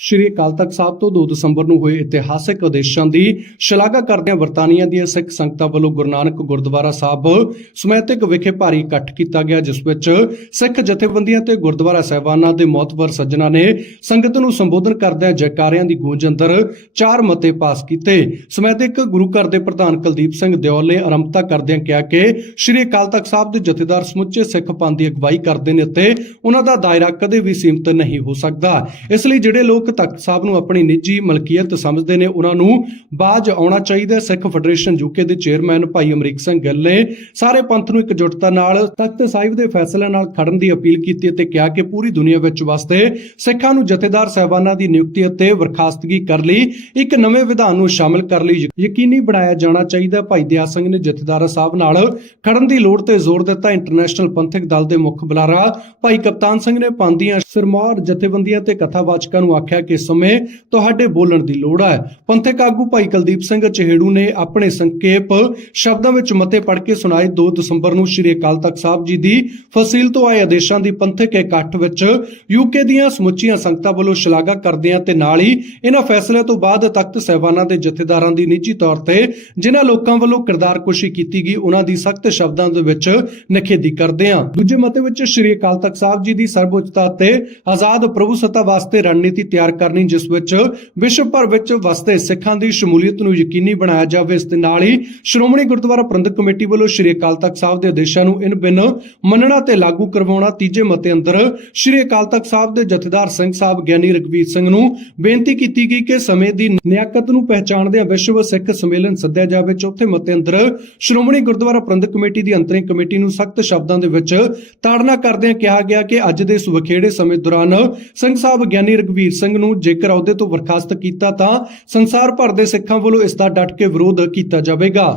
ਸ਼੍ਰੀ ਅਕਾਲ ਤਖਤ ਸਾਹਿਬ ਤੋਂ 2 ਦਸੰਬਰ ਨੂੰ ਹੋਏ ਇਤਿਹਾਸਕ ਆਦੇਸ਼ਾਂ ਦੀ ਸ਼ਲਾਘਾ ਕਰਦਿਆਂ ਵਰਤਾਨੀਆਂ ਦੀਆਂ ਸਿੱਖ ਸੰਗਤਾਂ ਵੱਲੋਂ ਗੁਰੂ ਨਾਨਕ ਗੁਰਦੁਆਰਾ ਸਾਹਿਬ ਸਮੈਤਿਕ ਵਿਖੇ ਭਾਰੀ ਇਕੱਠ ਕੀਤਾ ਗਿਆ, ਜਿਸ ਵਿੱਚ ਸਿੱਖ ਜਥੇਬੰਦੀਆਂ ਤੇ ਗੁਰਦੁਆਰਾ ਸਾਹਿਬਾਨਾਂ ਦੇ ਮੌਤਬਰ ਸੱਜਣਾ ਨੇ ਸੰਗਤ ਨੂੰ ਸੰਬੋਧਨ ਕਰਦਿਆਂ ਜੈਕਾਰਿਆਂ ਦੀ ਗੂੰਜ ਅੰਦਰ ਚਾਰ ਮਤੇ ਪਾਸ ਕੀਤੇ। ਸਮੈਤਿਕ ਗੁਰੂ ਘਰ ਦੇ ਪ੍ਰਧਾਨ ਕੁਲਦੀਪ ਸਿੰਘ ਦਿਓਲ ਨੇ ਆਰੰਭਤਾ ਕਰਦਿਆਂ ਕਿਹਾ ਕਿ ਸ਼੍ਰੀ ਅਕਾਲ ਤਖਤ ਸਾਹਿਬ ਦੇ ਜਥੇਦਾਰ ਸਮੁੱਚੇ ਸਿੱਖ ਪੰਥ ਦੀ ਅਗਵਾਈ ਕਰਦੇ ਨੇ ਅਤੇ ਉਹਨਾਂ ਦਾ ਦਾਇਰਾ ਕਦੇ ਵੀ ਸੀਮਤ ਨਹੀਂ ਹੋ ਸਕਦਾ। ਇਸ ਲਈ ਜਿਹੜੇ ਲੋਕ ਤਖਤ ਸਾਹਿਬ ਨੂੰ ਆਪਣੀ ਨਿੱਜੀ ਮਲਕੀਅਤ ਸਮਝਦੇ ਨੇ, ਉਹਨਾਂ ਨੂੰ ਬਾਜ ਆਉਣਾ ਚਾਹੀਦਾ ਸਿੱਖ ਫੈਡਰੇਸ਼ਨ ਯੂਕੇ ਦੇ ਚੇਅਰਮੈਨ ਭਾਈ ਅਮਰੀਕ ਸਿੰਘ ਗਿੱਲ ਨੇ ਸਾਰੇ ਪੰਥ ਨੂੰ ਇਕਜੁੱਟਤਾ ਨਾਲ ਤਖਤ ਸਾਹਿਬ ਦੇ ਫੈਸਲਿਆਂ ਨਾਲ ਖੜਨ ਦੀ ਅਪੀਲ ਕੀਤੀ ਅਤੇ ਕਿਹਾ ਕਿ ਪੂਰੀ ਦੁਨੀਆ ਵਿੱਚ ਵਸਦੇ ਸਿੱਖਾਂ ਨੂੰ ਜਥੇਦਾਰ ਸਾਹਿਬਾਨਾਂ ਦੀ ਨਿਯੁਕਤੀ ਅਤੇ ਬਰਖਾਸਤਗੀ ਕਰ ਲਈ ਇੱਕ ਨਵੇਂ ਵਿਧਾਨ ਨੂੰ ਸ਼ਾਮਲ ਕਰ ਲਈ ਯਕੀਨੀ ਬਣਾਇਆ ਜਾਣਾ ਚਾਹੀਦਾ ਭਾਈ ਦਿਆ ਸਿੰਘ ਨੇ ਜਥੇਦਾਰ ਸਾਹਿਬ ਨਾਲ ਖੜਨ ਦੀ ਲੋੜ ਤੇ ਜ਼ੋਰ ਦਿੱਤਾ। ਇੰਟਰਨੈਸ਼ਨਲ ਪੰਥਕ ਦਲ ਦੇ ਮੁੱਖ ਬੁਲਾਰਾ ਭਾਈ ਕਪਤਾਨ ਸਿੰਘ ਨੇ ਪੰਥ ਸਿਰਮੌਰ ਜਥੇਬੰਦੀਆਂ ਤੇ ਕਥਾਵਾਚਕਾਂ ਨੂੰ ਆਖਿਆ ਕਿ ਸਮੇਂ ਤੁਹਾਡੇ ਬੋਲਣ ਦੀ ਲੋੜ ਹੈ ਪੰਥਕ ਆਗੂ ਭਾਈ ਕੁਲਦੀਪ ਸਿੰਘ ਚਿਹੜੂ ਨੇ ਆਪਣੇ ਸੰਖੇਪ ਸ਼ਬਦਾਂ ਵਿੱਚ ਮਤੇ ਪੜ੍ਹ ਕੇ ਸੁਣਾਏ 2 ਦਸੰਬਰ ਨੂੰ ਸ੍ਰੀ ਅਕਾਲ ਤਖਤ ਸਾਹਿਬ ਜੀ ਦੀ ਫਸੀਲ ਤੋਂ ਆਏ ਆਦੇਸ਼ਾਂ ਦੀ ਪੰਥਕ ਇਕੱਠ ਵਿੱਚ ਯੂਕੇ ਦੀਆਂ ਸਮੁੱਚੀਆਂ ਸੰਗਤਾਂ ਵੱਲੋਂ ਸ਼ਲਾਘਾ ਕਰਦੇ ਤੇ ਨਾਲ ਹੀ ਇਹਨਾਂ ਫੈਸਲਿਆਂ ਤੋਂ ਬਾਅਦ ਤਖਤ ਸਹਿਬਾਨਾਂ ਦੇ ਜਥੇਦਾਰਾਂ ਦੀ ਨਿੱਜੀ ਤੌਰ ਤੇ ਜਿਨ੍ਹਾਂ ਲੋਕਾਂ ਵੱਲੋਂ ਕਿਰਦਾਰਕੁਸ਼ੀ ਕੀਤੀ ਗਈ, ਉਹਨਾਂ ਦੀ ਸਖਤ ਸ਼ਬਦਾਂ ਦੇ ਵਿੱਚ ਨਿਖੇਧੀ ਕਰਦੇ ਹਾਂ। ਦੂਜੇ ਮਤੇ ਵਿੱਚ ਸ੍ਰੀ ਅਕਾਲ ਤਖਤ ਸਾਹਿਬ ਜੀ ਦੀ ਸਰਵਉੱਚਤਾ ਤੇ ਆਜ਼ਾਦ ਪ੍ਰਭੂ ਸੱਤਾ ਵਾਸਤੇ ਰਣਨੀਤੀ ਤਿਆਰ ਕਰਨੀ, ਜਿਸ ਵਿੱਚ ਵਿਸ਼ਵ ਭਰ ਵਿੱਚ ਵਸਦੇ ਸਿੱਖਾਂ ਦੀ ਸ਼ਮੂਲੀਅਤ ਨੂੰ ਯਕੀਨੀ ਬਣਾਇਆ ਜਾਵੇ। ਇਸ ਦੇ ਨਾਲ ਹੀ ਸ਼੍ਰੋਮਣੀ ਗੁਰਦੁਆਰਾ ਪ੍ਰਬੰਧਕ ਕਮੇਟੀ ਵੱਲੋਂ ਸ੍ਰੀ ਅਕਾਲ ਤਖਤ ਸਾਹਿਬ ਦੇ ਆਦੇਸ਼ਾਂ ਨੂੰ ਇਨ ਬਿਨ ਮੰਨਣਾ ਤੇ ਲਾਗੂ ਕਰਵਾਉਣਾ, ਤੀਜੇ ਮਤੇ ਅੰਦਰ ਸ੍ਰੀ ਅਕਾਲ ਤਖਤ ਸਾਹਿਬ ਦੇ ਜਥੇਦਾਰ ਸਿੰਘ ਸਾਹਿਬ ਗਿਆਨੀ ਰਘਵੀਰ ਸਿੰਘ ਨੂੰ ਬੇਨਤੀ ਕੀਤੀ ਗਈ ਕਿ ਸਮੇਂ ਦੀ ਨਿਆਕਤ ਨੂੰ ਪਹਿਚਾਣਦਿਆਂ ਵਿਸ਼ਵ ਸਿੱਖ ਸੰਮੇਲਨ ਸੱਦਿਆ ਜਾਵੇ, ਚੌਥੇ ਮਤੇ ਅੰਦਰ ਸ਼੍ਰੋਮਣੀ ਗੁਰਦੁਆਰਾ ਪ੍ਰਬੰਧਕ ਕਮੇਟੀ ਦੀ ਅੰਤਰਿਮ ਕਮੇਟੀ ਨੂੰ ਸਖਤ ਸ਼ਬਦਾਂ ਦੇ ਵਿੱਚ ਤਾੜਨਾ ਕਰਦਿਆਂ ਕਿਹਾ ਗਿਆ ਕਿ ਅੱਜ ਦੇ ਇਸ ਵਿਖੇੜੇ ਸਮੇਂ ਦੌਰਾਨ ਸਿੰਘ ਸਾਹਿਬ ਗਿਆਨੀ ਰਘਵੀਰ ਸਿੰਘ ਨੂੰ ਜੇਕਰ ਅਹੁਦੇ ਤੋਂ ਬਰਖਾਸਤ ਕੀਤਾ ਤਾਂ ਸੰਸਾਰ ਭਰ ਦੇ ਸਿੱਖਾਂ ਵੱਲੋਂ ਇਸ ਦਾ ਡਟ ਕੇ ਵਿਰੋਧ ਕੀਤਾ ਜਾਵੇਗਾ।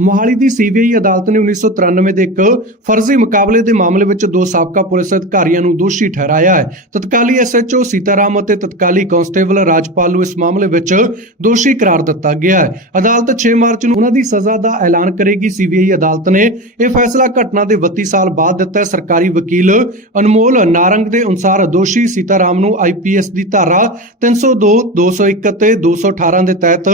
ਮੋਹਾਲੀ ਦੀ ਸੀਬੀਆਈ ਅਦਾਲਤ ਨੇ 1993 ਦੇ ਇੱਕ ਫਰਜ਼ੀ ਮੁਕਾਬਲੇ ਦੇ ਮਾਮਲੇ ਵਿੱਚ ਦੋ ਸਾਬਕਾ ਪੁਲਿਸ ਅਧਿਕਾਰੀਆਂ ਨੂੰ ਦੋਸ਼ੀ ਠਹਿਰਾਇਆ ਹੈ। ਤਤਕਾਲੀ ਐਸਐਚਓ ਸੀਤਾਰਾਮ ਅਤੇ ਤਤਕਾਲੀ ਕਾਂਸਟੇਬਲ ਰਾਜਪਾਲ ਨੂੰ ਇਸ ਮਾਮਲੇ ਵਿੱਚ ਦੋਸ਼ੀ ਕਰਾਰ ਦਿੱਤਾ ਗਿਆ ਹੈ। ਅਦਾਲਤ 6 ਮਾਰਚ ਨੂੰ ਉਹਨਾਂ ਦੀ ਸਜ਼ਾ ਦਾ ਐਲਾਨ ਕਰੇਗੀ। ਸੀਬੀਆਈ ਅਦਾਲਤ ਨੇ ਇਹ ਫੈਸਲਾ ਘਟਨਾ ਦੇ 32 ਸਾਲ ਬਾਅਦ ਦਿੱਤਾ ਸਰਕਾਰੀ ਵਕੀਲ ਅਨਮੋਲ ਨਾਰੰਗ ਦੇ ਅਨੁਸਾਰ ਦੋਸ਼ੀ ਸੀਤਾਰਾਮ ਨੂੰ ਆਈਪੀਐਸ ਦੀ ਧਾਰਾ 302 201 ਅਤੇ 218 ਦੇ ਤਹਿਤ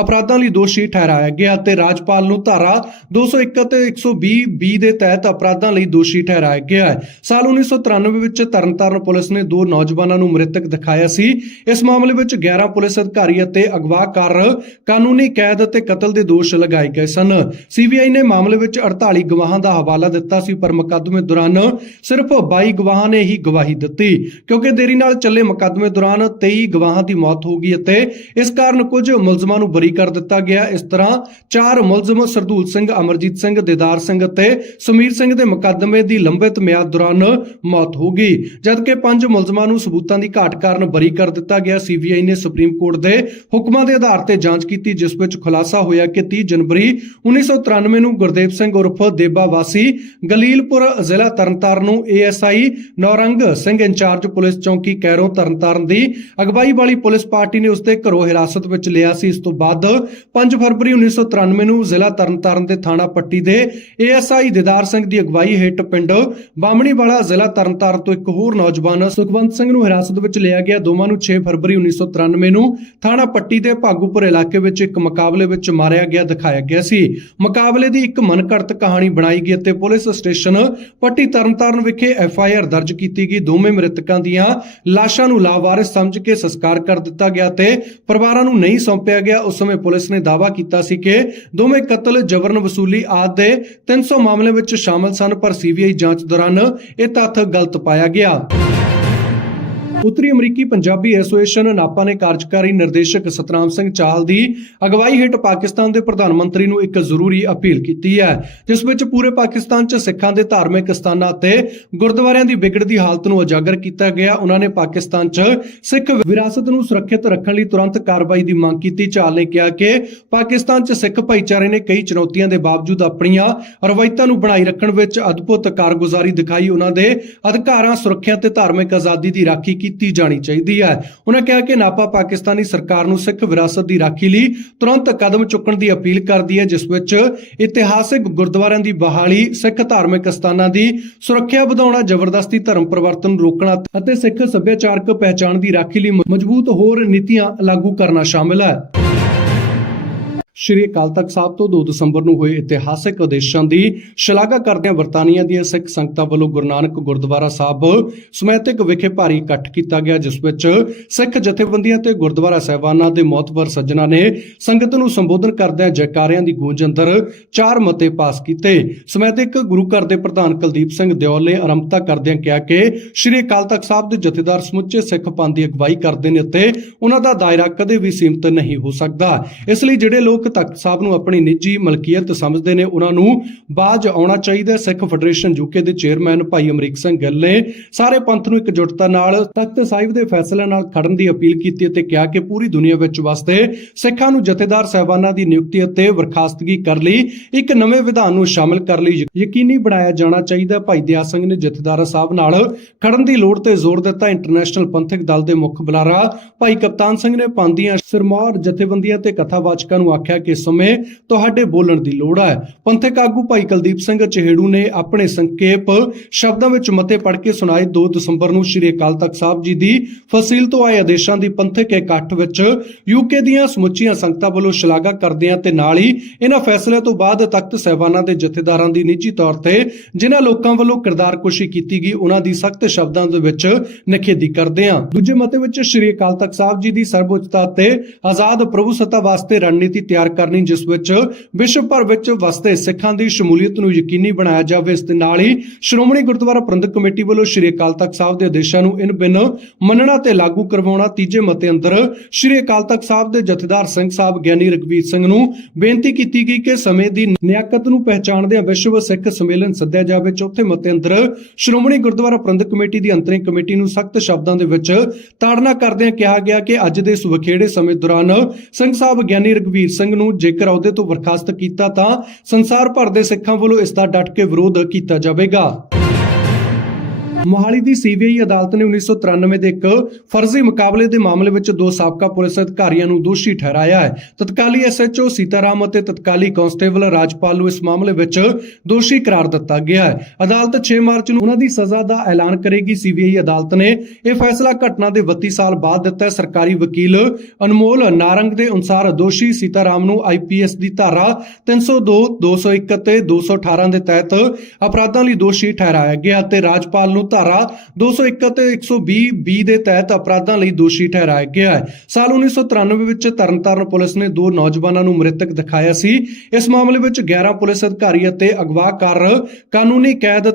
ਅਪਰਾਧਾਂ ਲਈ ਦੋਸ਼ੀ ਠਹਿਰਾਇਆ ਗਿਆ ਤੇ ਰਾਜਪਾਲ ਨੂੰ ਧਾਰਾ 201 ਅਤੇ 120 ਬੀ ਦੇ ਤਹਿਤ ਅਪਰਾਧਾਂ ਲਈ ਦੋਸ਼ੀ ਠਹਿਰਾਇਆ ਗਿਆ ਹੈ। ਸਾਲ 1993 ਵਿੱਚ ਤਰਨਤਾਰਨ ਪੁਲਿਸ ਨੇ ਦੋ ਨੌਜਵਾਨਾਂ ਨੂੰ ਮ੍ਰਿਤਕ ਦਿਖਾਇਆ ਸੀ। ਇਸ ਮਾਮਲੇ ਵਿੱਚ 11 ਪੁਲਿਸ ਅਧਿਕਾਰੀ ਅਤੇ ਅਗਵਾਕਾਰ ਕਾਨੂੰਨੀ ਕੈਦ ਅਤੇ ਕਤਲ ਦੇ ਦੋਸ਼ ਲਗਾਏ ਗਏ ਸਨ। ਸੀਬੀਆਈ ਨੇ ਮਾਮਲੇ ਵਿੱਚ 48 ਗਵਾਹਾਂ ਦਾ ਹਵਾਲਾ ਦਿੱਤਾ ਸੀ, ਪਰ ਮੁਕੱਦਮੇ ਦੌਰਾਨ ਸਿਰਫ 22 ਗਵਾਹਾਂ ਨੇ ਹੀ ਗਵਾਹੀ ਦਿੱਤੀ। ਕਿਉਂਕਿ ਦੇਰੀ ਨਾਲ ਚੱਲੇ ਮੁਕੱਦਮੇ ਦੌਰਾਨ 23 ਗਵਾਹਾਂ ਦੀ ਮੌਤ ਹੋ ਗਈ ਅਤੇ ਇਸ ਕਾਰਨ ਕੁਝ ਮੁਲਜ਼ਮਾਂ ਨੂੰ ਬਰੀ ਕਰ ਦਿੱਤਾ ਗਿਆ। ਇਸ ਤਰ੍ਹਾਂ ਚਾਰ ਮੁਲਜ਼ਮ ਸਰਦੂਲ ਸਿੰਘ, ਅਮਰਜੀਤ ਸਿੰਘ, ਦੇਦਾਰ ਸਿੰਘ ਅਤੇ ਸਮੀਰ ਸਿੰਘ ਦੇ ਮੁਕੱਦਮੇ ਦੀ ਲੰਬਿਤ ਮਿਆਦ ਦੌਰਾਨ ਮੌਤ ਹੋ ਗਈ। ਜਦਕਿ ਪੰਜ ਮੁਲਜ਼ਮਾਂ ਨੂੰ ਸਬੂਤਾਂ ਦੀ ਘਾਟ ਕਾਰਨ ਬਰੀ ਕਰ ਦਿੱਤਾ ਗਿਆ, ਸੀਬੀਆਈ ਨੇ ਸੁਪਰੀਮ ਕੋਰਟ ਦੇ ਹੁਕਮਾਂ ਦੇ ਆਧਾਰ ਤੇ ਜਾਂਚ ਕੀਤੀ, ਜਿਸ ਵਿੱਚ ਖੁਲਾਸਾ ਹੋਇਆ ਕਿ 30 ਜਨਵਰੀ 1993 ਨੂੰ ਗੁਰਦੇਵ ਸਿੰਘ ਉਰਫ ਦੇਬਾ ਵਾਸੀ ਗਲੀਲਪੁਰ ਜ਼ਿਲ੍ਹਾ ਤਰਨਤਾਰਨ ਨੂੰ ASI Naurang Singh incharge police ਚੌਂਕੀ ਕੈਰੋਂ ਤਰਨਤਾਰਨ ਦੀ ਅਗਵਾਈ ਵਾਲੀ ਪੁਲਿਸ ਪਾਰਟੀ ਨੇ ਉਸ ਦੇ ਘਰੋਂ ਹਿਰਾਸਤ ਵਿੱਚ ਲਿਆ ਸੀ। ਇਸ ਤੋਂ ਬਾਅਦ 5 ਫਰਵਰੀ 1993 ਨੂੰ ਜ਼ਿਲ੍ਹਾ ਤਰਨਤਾਰਨ ਦੇ ਥਾਣਾ ਪੱਟੀ ਦੇ ਏਐਸਆਈ ਦਿਦਾਰ ਸਿੰਘ ਦੀ ਅਗਵਾਈ ਹੇਠ ਪਿੰਡ ਬਾਮਣੀ ਜ਼ਿਲ੍ਹਾ ਤਰਨਤਾਰਨ ਤੋਂ ਇੱਕ ਹੋਰ ਨੌਜਵਾਨ ਸੁਖਵੰਤ ਸਿੰਘ ਨੂੰ ਹਿਰਾਸਤ ਵਿੱਚ ਲਿਆ ਗਿਆ। ਦੋਵਾਂ ਨੂੰ 6 ਫਰਵਰੀ 1993 ਨੂੰ ਥਾਣਾ ਪੱਟੀ ਦੇ ਭਾਗੂਪੁਰ ਇਲਾਕੇ ਵਿੱਚ ਇੱਕ ਮੁਕਾਬਲੇ ਵਿੱਚ ਮਾਰਿਆ ਗਿਆ, ਦਿਖਾਇਆ ਗਿਆ ਸੀ। ਮੁਕਾਬਲੇ ਦੀ ਇੱਕ ਮਨਘੜਤ ਕਹਾਣੀ ਬਣਾਈ ਗਈ ਅਤੇ ਪੁਲਿਸ ਸਟੇਸ਼ਨ ਪੱਟੀ ਤਰਨਤਾਰਨ ਵਿਖੇ ਐਫਆਈਆਰ ਦਰਜ ਕੀਤੀ ਗਈ। ਦੋਵੇਂ ਮ੍ਰਿਤਕਾਂ ਦੀਆਂ ਲਾਸ਼ਾਂ ਨੂੰ ਲਾਵਾਰਿਸ ਸਮਝ ਕੇ ਸੰਸਕਾਰ ਕਰ ਦਿੱਤਾ ਗਿਆ ਤੇ ਪਰਿਵਾਰਾਂ ਨੂੰ ਨਹੀਂ ਸੌਂਪਿਆ ਗਿਆ। ਉਸ ਸਮੇਂ ਪੁਲਿਸ ਨੇ ਦਾਅਵਾ ਕੀਤਾ ਸੀ ਕਿ ਦੋਵੇਂ ਕਤਲ ਜਬਰਨ ਵਸੂਲੀ ਆਦਿ ਦੇ 300 ਮਾਮਲੇ ਵਿੱਚ ਸ਼ਾਮਲ ਸਨ, ਪਰ ਸੀਬੀਆਈ ਜਾਂਚ ਦੌਰਾਨ ਇਹ ਤੱਥ ਗਲਤ ਪਾਇਆ ਗਿਆ। ਉੱਤਰੀ ਅਮਰੀਕੀ ਪੰਜਾਬੀ ਐਸੋਸੀਏਸ਼ਨ ਨਾਪਾ ਨੇ ਕਾਰਜਕਾਰੀ ਨਿਰਦੇਸ਼ਕ ਸਤਨਾਮ ਸਿੰਘ ਚਾਹਲ ਦੀ ਅਗਵਾਈ ਹੇਠ ਪਾਕਿਸਤਾਨ ਦੇ ਪ੍ਰਧਾਨ ਮੰਤਰੀ ਨੂੰ ਇੱਕ ਜ਼ਰੂਰੀ ਅਪੀਲ ਕੀਤੀ ਹੈ, ਜਿਸ ਵਿੱਚ ਪੂਰੇ ਪਾਕਿਸਤਾਨ 'ਚ ਸਿੱਖਾਂ ਦੇ ਧਾਰਮਿਕ ਸਥਾਨਾਂ ਅਤੇ ਗੁਰਦੁਆਰਿਆਂ ਦੀ ਵਿਗੜਦੀ ਹਾਲਤ ਨੂੰ ਉਜਾਗਰ ਕੀਤਾ ਗਿਆ। ਉਹਨਾਂ ਨੇ ਪਾਕਿਸਤਾਨ 'ਚ ਸਿੱਖ ਵਿਰਾਸਤ ਨੂੰ ਸੁਰੱਖਿਅਤ ਰੱਖਣ ਲਈ ਤੁਰੰਤ ਕਾਰਵਾਈ ਦੀ ਮੰਗ ਕੀਤੀ। ਚਾਲ ਨੇ ਕਿਹਾ ਕਿ ਪਾਕਿਸਤਾਨ 'ਚ ਸਿੱਖ ਭਾਈਚਾਰੇ ਨੇ ਕਈ ਚੁਣੌਤੀਆਂ ਦੇ ਬਾਵਜੂਦ ਆਪਣੀਆਂ ਰਵਾਇਤਾਂ ਨੂੰ ਬਣਾਈ ਰੱਖਣ ਵਿੱਚ ਅਦਭੁਤ ਕਾਰਗੁਜ਼ਾਰੀ ਦਿਖਾਈ। ਉਹਨਾਂ ਦੇ ਅਧਿਕਾਰਾਂ, ਸੁਰੱਖਿਆ ਤੇ ਧਾਰਮਿਕ ਆਜ਼ਾਦੀ ਦੀ ਰਾਖੀ ਕੀਤੀ ਜਾਣੀ ਚਾਹੀਦੀ ਹੈ। ਉਹਨਾਂ ਕਿਹਾ ਕਿ ਨਾਪਾ ਪਾਕਿਸਤਾਨੀ ਸਰਕਾਰ ਨੂੰ ਸਿੱਖ ਵਿਰਾਸਤ ਦੀ ਰਾਖੀ ਲਈ ਤੁਰੰਤ ਕਦਮ ਚੁੱਕਣ ਦੀ ਅਪੀਲ ਕਰਦੀ ਹੈ, ਜਿਸ ਵਿੱਚ ਇਤਿਹਾਸਿਕ ਗੁਰਦੁਆਰਿਆਂ ਦੀ ਬਹਾਲੀ, ਸਿੱਖ ਧਾਰਮਿਕ ਸਥਾਨਾਂ ਦੀ ਸੁਰੱਖਿਆ ਵਧਾਉਣਾ, ਜ਼ਬਰਦਸਤੀ ਧਰਮ ਪਰਿਵਰਤਨ ਰੋਕਣਾ ਅਤੇ ਸਿੱਖ ਸੱਭਿਆਚਾਰਕ ਪਹਿਚਾਣ ਦੀ ਰਾਖੀ ਲਈ ਮਜ਼ਬੂਤ ਹੋਰ ਨੀਤੀਆਂ ਲਾਗੂ ਕਰਨਾ ਸ਼ਾਮਲ ਹੈ। ਸ਼੍ਰੀ ਅਕਾਲ ਤਖਤ ਸਾਹਿਬ ਤੋਂ 2 ਦਸੰਬਰ ਨੂੰ ਹੋਏ ਇਤਿਹਾਸਕ ਆਦੇਸ਼ਾਂ ਦੀ ਸ਼ਲਾਘਾ ਕਰਦਿਆਂ ਬਰਤਾਨੀਆ ਦੀਆਂ ਸਿੱਖ ਸੰਗਤਾਂ ਵੱਲੋਂ ਗੁਰੂ ਨਾਨਕ ਗੁਰਦੁਆਰਾ ਸਾਹਿਬ ਸਮੈਤਿਕ ਵਿਖੇ ਭਾਰੀ ਇਕੱਠ ਕੀਤਾ ਗਿਆ, ਜਿਸ ਵਿੱਚ ਸਿੱਖ ਜਥੇਬੰਦੀਆਂ ਤੇ ਗੁਰਦੁਆਰਾ ਸਾਹਿਬਾਨਾਂ ਦੇ ਮੌਤਵਰ ਸੱਜਣਾ ਨੇ ਸੰਗਤ ਨੂੰ ਸੰਬੋਧਨ ਕਰਦਿਆਂ ਜੈਕਾਰਿਆਂ ਦੀ ਗੂੰਜ ਅੰਦਰ ਚਾਰ ਮਤੇ ਪਾਸ ਕੀਤੇ। ਸਮੈਤਿਕ ਗੁਰੂ ਘਰ ਦੇ ਪ੍ਰਧਾਨ ਕੁਲਦੀਪ ਸਿੰਘ ਦਿਓਲ ਨੇ ਆਰੰਭਤਾ ਕਰਦਿਆਂ ਕਿਹਾ ਕਿ ਸ਼੍ਰੀ ਅਕਾਲ ਤਖਤ ਸਾਹਿਬ ਦੇ ਜਥੇਦਾਰ ਸਮੁੱਚੇ ਸਿੱਖ ਪੰਥ ਦੀ ਅਗਵਾਈ ਕਰਦੇ ਨੇ ਅਤੇ ਉਹਨਾਂ ਦਾ ਦਾਇਰਾ ਕਦੇ ਵੀ ਸੀਮਤ ਨਹੀਂ ਹੋ ਸਕਦਾ। ਇਸ ਲਈ ਜਿਹੜੇ ਲੋਕ ਤਖਤ ਸਾਹਿਬ ਨੂੰ ਆਪਣੀ ਨਿੱਜੀ ਮਲਕੀਅਤ ਸਮਝਦੇ ਨੇ। ਉਹਨਾਂ ਨੂੰ ਬਾਜ ਆਉਣਾ ਚਾਹੀਦਾ ਸਿੱਖ ਫੈਡਰੇਸ਼ਨ ਯੂਕੇ ਦੇ ਚੇਅਰਮੈਨ ਭਾਈ ਅਮਰੀਕ ਸਿੰਘ ਗਿੱਲ ਨੇ ਸਾਰੇ ਪੰਥ ਨੂੰ ਇਕਜੁੱਟਤਾ ਨਾਲ ਤਖਤ ਸਾਹਿਬ ਦੇ ਫੈਸਲਿਆਂ ਨਾਲ ਖੜਨ ਦੀ ਅਪੀਲ ਕੀਤੀ ਅਤੇ ਕਿਹਾ ਕਿ ਪੂਰੀ ਦੁਨੀਆ ਵਿੱਚ ਵਸਦੇ ਸਿੱਖਾਂ ਨੂੰ ਜਥੇਦਾਰ ਸਾਹਿਬਾਨਾਂ ਦੀ ਨਿਯੁਕਤੀ ਅਤੇ ਬਰਖਾਸਤਗੀ ਕਰ ਲਈ ਇੱਕ ਨਵੇਂ ਵਿਧਾਨ ਨੂੰ ਸ਼ਾਮਲ ਕਰ ਲਈ ਯਕੀਨੀ ਬਣਾਇਆ ਜਾਣਾ ਚਾਹੀਦਾ ਭਾਈ ਦਿਆ ਸਿੰਘ ਨੇ ਜਥੇਦਾਰ ਸਾਹਿਬ ਨਾਲ ਖੜਨ ਦੀ ਲੋੜ ਤੇ ਜ਼ੋਰ ਦਿੱਤਾ। ਇੰਟਰਨੈਸ਼ਨਲ ਪੰਥਕ ਦਲ ਦੇ ਮੁੱਖ ਬੁਲਾਰਾ ਭਾਈ ਕਪਤਾਨ ਸਿੰਘ ਨੇ ਪੰਦੀਆਂ ਸਿਰਮੌਰ ਜਥੇਬੰਦੀਆਂ ਤੇ ਕਥਾਵਾਚਕਾਂ ਨੂੰ ਆਖਿਆ ਕਿ ਸਮੇਂ ਤੁਹਾਡੇ ਬੋਲਣ ਦੀ ਲੋੜ ਹੈ। ਪੰਥਕ ਆਗੂ ਭਾਈ ਕੁਲਦੀਪ ਸਿੰਘ ਚਿਹੜੂ ਨੇ ਆਪਣੇ ਸੰਖੇਪ ਸ਼ਬਦਾਂ ਵਿੱਚ ਮਤੇ ਪੜ੍ਹ ਕੇ ਸੁਣਾਏ। 2 ਦਸੰਬਰ ਨੂੰ ਸ੍ਰੀ ਅਕਾਲ ਤਖਤ ਸਾਹਿਬ ਜੀ ਦੀ ਫਸੀਲ ਤੋਂ ਆਏ ਆਦੇਸ਼ਾਂ ਦੀ ਪੰਥਕ ਇਕੱਠ ਵਿੱਚ ਯੂਕੇ ਦੀਆਂ ਸਮੁੱਚੀਆਂ ਸੰਗਤਾਂ ਵੱਲੋਂ ਸ਼ਲਾਘਾ ਕਰਦਿਆਂ ਤੇ ਨਾਲ ਹੀ ਇਹਨਾਂ ਫੈਸਲਿਆਂ ਤੋਂ ਬਾਅਦ ਤਖਤ ਸਹਿਬਾਨਾਂ ਦੇ ਜਥੇਦਾਰਾਂ ਦੀ ਨਿੱਜੀ ਤੌਰ ਤੇ ਜਿਨ੍ਹਾਂ ਲੋਕਾਂ ਵੱਲੋਂ ਕਿਰਦਾਰਕੁਸ਼ੀ ਕੀਤੀ ਗਈ, ਉਹਨਾਂ ਦੀ ਸਖਤ ਸ਼ਬਦਾਂ ਦੇ ਵਿੱਚ ਨਿਖੇਧੀ ਕਰਦੇ ਹਾਂ। ਦੂਜੇ ਮਤੇ ਵਿੱਚ ਸ੍ਰੀ ਅਕਾਲ ਤਖਤ ਸਾਹਿਬ ਜੀ ਦੀ ਸਰਵਉੱਚਤਾ ਤੇ ਆਜ਼ਾਦ ਪ੍ਰਭੂ ਸੱਤਾ ਵਾਸਤੇ ਰਣਨੀਤੀ ਤਿਆਰ ਕਰਨੀ, ਜਿਸ ਵਿੱਚ ਵਿਸ਼ਵ ਭਰ ਵਿੱਚ ਵਸਦੇ ਸਿੱਖਾਂ ਦੀ ਸ਼ਮੂਲੀਅਤ ਨੂੰ ਯਕੀਨੀ ਬਣਾਇਆ ਜਾਵੇ। ਇਸ ਦੇ ਨਾਲ ਹੀ ਸ਼੍ਰੋਮਣੀ ਗੁਰਦੁਆਰਾ ਪ੍ਰਬੰਧਕ ਕਮੇਟੀ ਵੱਲੋਂ ਸ੍ਰੀ ਅਕਾਲ ਤਖਤ ਸਾਹਿਬ ਦੇ ਆਦੇਸ਼ਾਂ ਨੂੰ ਇਨ ਬਿਨ ਮੰਨਣਾ ਤੇ ਲਾਗੂ ਕਰਵਾਉਣਾ ਤੀਜੇ ਮਤੇ ਅੰਦਰ ਸ੍ਰੀ ਅਕਾਲ ਤਖਤ ਸਾਹਿਬ ਦੇ ਜਥੇਦਾਰ ਸਿੰਘ ਸਾਹਿਬ ਗਿਆਨੀ ਰਗਵੀਰ ਸਿੰਘ ਨੂੰ ਬੇਨਤੀ ਕੀਤੀ ਗਈ ਕਿ ਸਮੇਂ ਦੀ ਨਿਆਕਤ ਨੂੰ ਪਹਿਚਾਣਦਿਆਂ ਵਿਸ਼ਵ ਸਿੱਖ ਸੰਮੇਲਨ ਸੱਦਿਆ ਜਾਵੇ। ਚੌਥੇ ਮਤੇ ਅੰਦਰ ਸ਼੍ਰੋਮਣੀ ਗੁਰਦੁਆਰਾ ਪ੍ਰਬੰਧਕ ਕਮੇਟੀ ਦੀ ਅੰਤਰਿੰਗ ਕਮੇਟੀ ਨੂੰ ਸਖਤ ਸ਼ਬਦਾਂ ਦੇ ਵਿੱਚ ਤਾੜਨਾ ਕਰਦਿਆਂ ਕਿਹਾ ਗਿਆ ਕਿ ਅੱਜ ਦੇ ਇਸ ਵਖੇੜੇ ਸਮੇਂ ਦੌਰਾਨ ਸਿੰਘ ਸਾਹਿਬ ਗਿਆਨੀ ਰਗਵੀਰ ਸਿੰਘ ਨੂੰ ਜੇਕਰ ਅਹੁਦੇ ਤੋਂ ਬਰਖਾਸਤ ਕੀਤਾ ਤਾਂ ਸੰਸਾਰ ਭਰ ਦੇ ਸਿੱਖਾਂ ਵੱਲੋਂ ਇਸ ਦਾ ਡਟ ਕੇ ਵਿਰੋਧ ਕੀਤਾ ਜਾਵੇਗਾ। ਮੋਹਾਲੀ ਦੀ ਸੀਬੀਆਈ ਅਦਾਲਤ ਨੇ 1993 ਦੇ ਇੱਕ ਫਰਜ਼ੀ ਮੁਕਾਬਲੇ ਦੇ ਮਾਮਲੇ ਵਿੱਚ ਦੋ ਸਾਬਕਾ ਪੁਲਿਸ ਅਧਿਕਾਰੀਆਂ ਨੂੰ ਦੋਸ਼ੀ ਠਹਿਰਾਇਆ ਹੈ। ਤਤਕਾਲੀ ਐਸਐਚਓ ਸੀਤਾਰਾਮ ਅਤੇ ਤਤਕਾਲੀ ਕਾਂਸਟੇਬਲ ਰਾਜਪਾਲ ਨੂੰ ਇਸ ਮਾਮਲੇ ਵਿੱਚ ਦੋਸ਼ੀ ਕਰਾਰ ਦਿੱਤਾ ਗਿਆ ਹੈ। ਅਦਾਲਤ 6 ਮਾਰਚ ਨੂੰ ਉਹਨਾਂ ਦੀ ਸਜ਼ਾ ਦਾ ਐਲਾਨ ਕਰੇਗੀ। ਸੀਬੀਆਈ ਅਦਾਲਤ ਨੇ ਇਹ ਫੈਸਲਾ ਘਟਨਾ ਦੇ 32 ਸਾਲ ਬਾਅਦ ਦਿੱਤਾ ਹੈ। ਸਰਕਾਰੀ ਵਕੀਲ ਅਨਮੋਲ ਨਾਰੰਗ ਦੇ ਅਨੁਸਾਰ ਦੋਸ਼ੀ ਸੀਤਾਰਾਮ ਨੂੰ ਆਈਪੀਐਸ ਦੀ ਧਾਰਾ 302 201 ਅਤੇ 218 ਦੇ ਤਹਿਤ ਅਪਰਾਧਾਂ ਲਈ ਦੋਸ਼ੀ ਠਹਿਰਾਇਆ ਗਿਆ ਤੇ ਰਾਜਪਾਲ ਨੂੰ ਧਾਰਾ 201 ਅਤੇ 120 ਬੀ ਦੇ ਤਹਿਤ ਅਪਰਾਧਾਂ ਲਈ ਦੋਸ਼ੀ ਠਹਿਰਾਇਆ ਗਿਆ ਹੈ। ਸਾਲ 1993 ਵਿੱਚ ਤਰਨਤਾਰਨ ਪੁਲਿਸ ਨੇ ਦੋ ਨੌਜਵਾਨਾਂ ਨੂੰ ਮ੍ਰਿਤਕ ਦਿਖਾਇਆ ਸੀ। ਇਸ ਮਾਮਲੇ ਵਿੱਚ 11 ਪੁਲਿਸ ਅਧਿਕਾਰੀ ਅਤੇ ਅਗਵਾਕਾਰ ਕਾਨੂੰਨੀ ਕੈਦ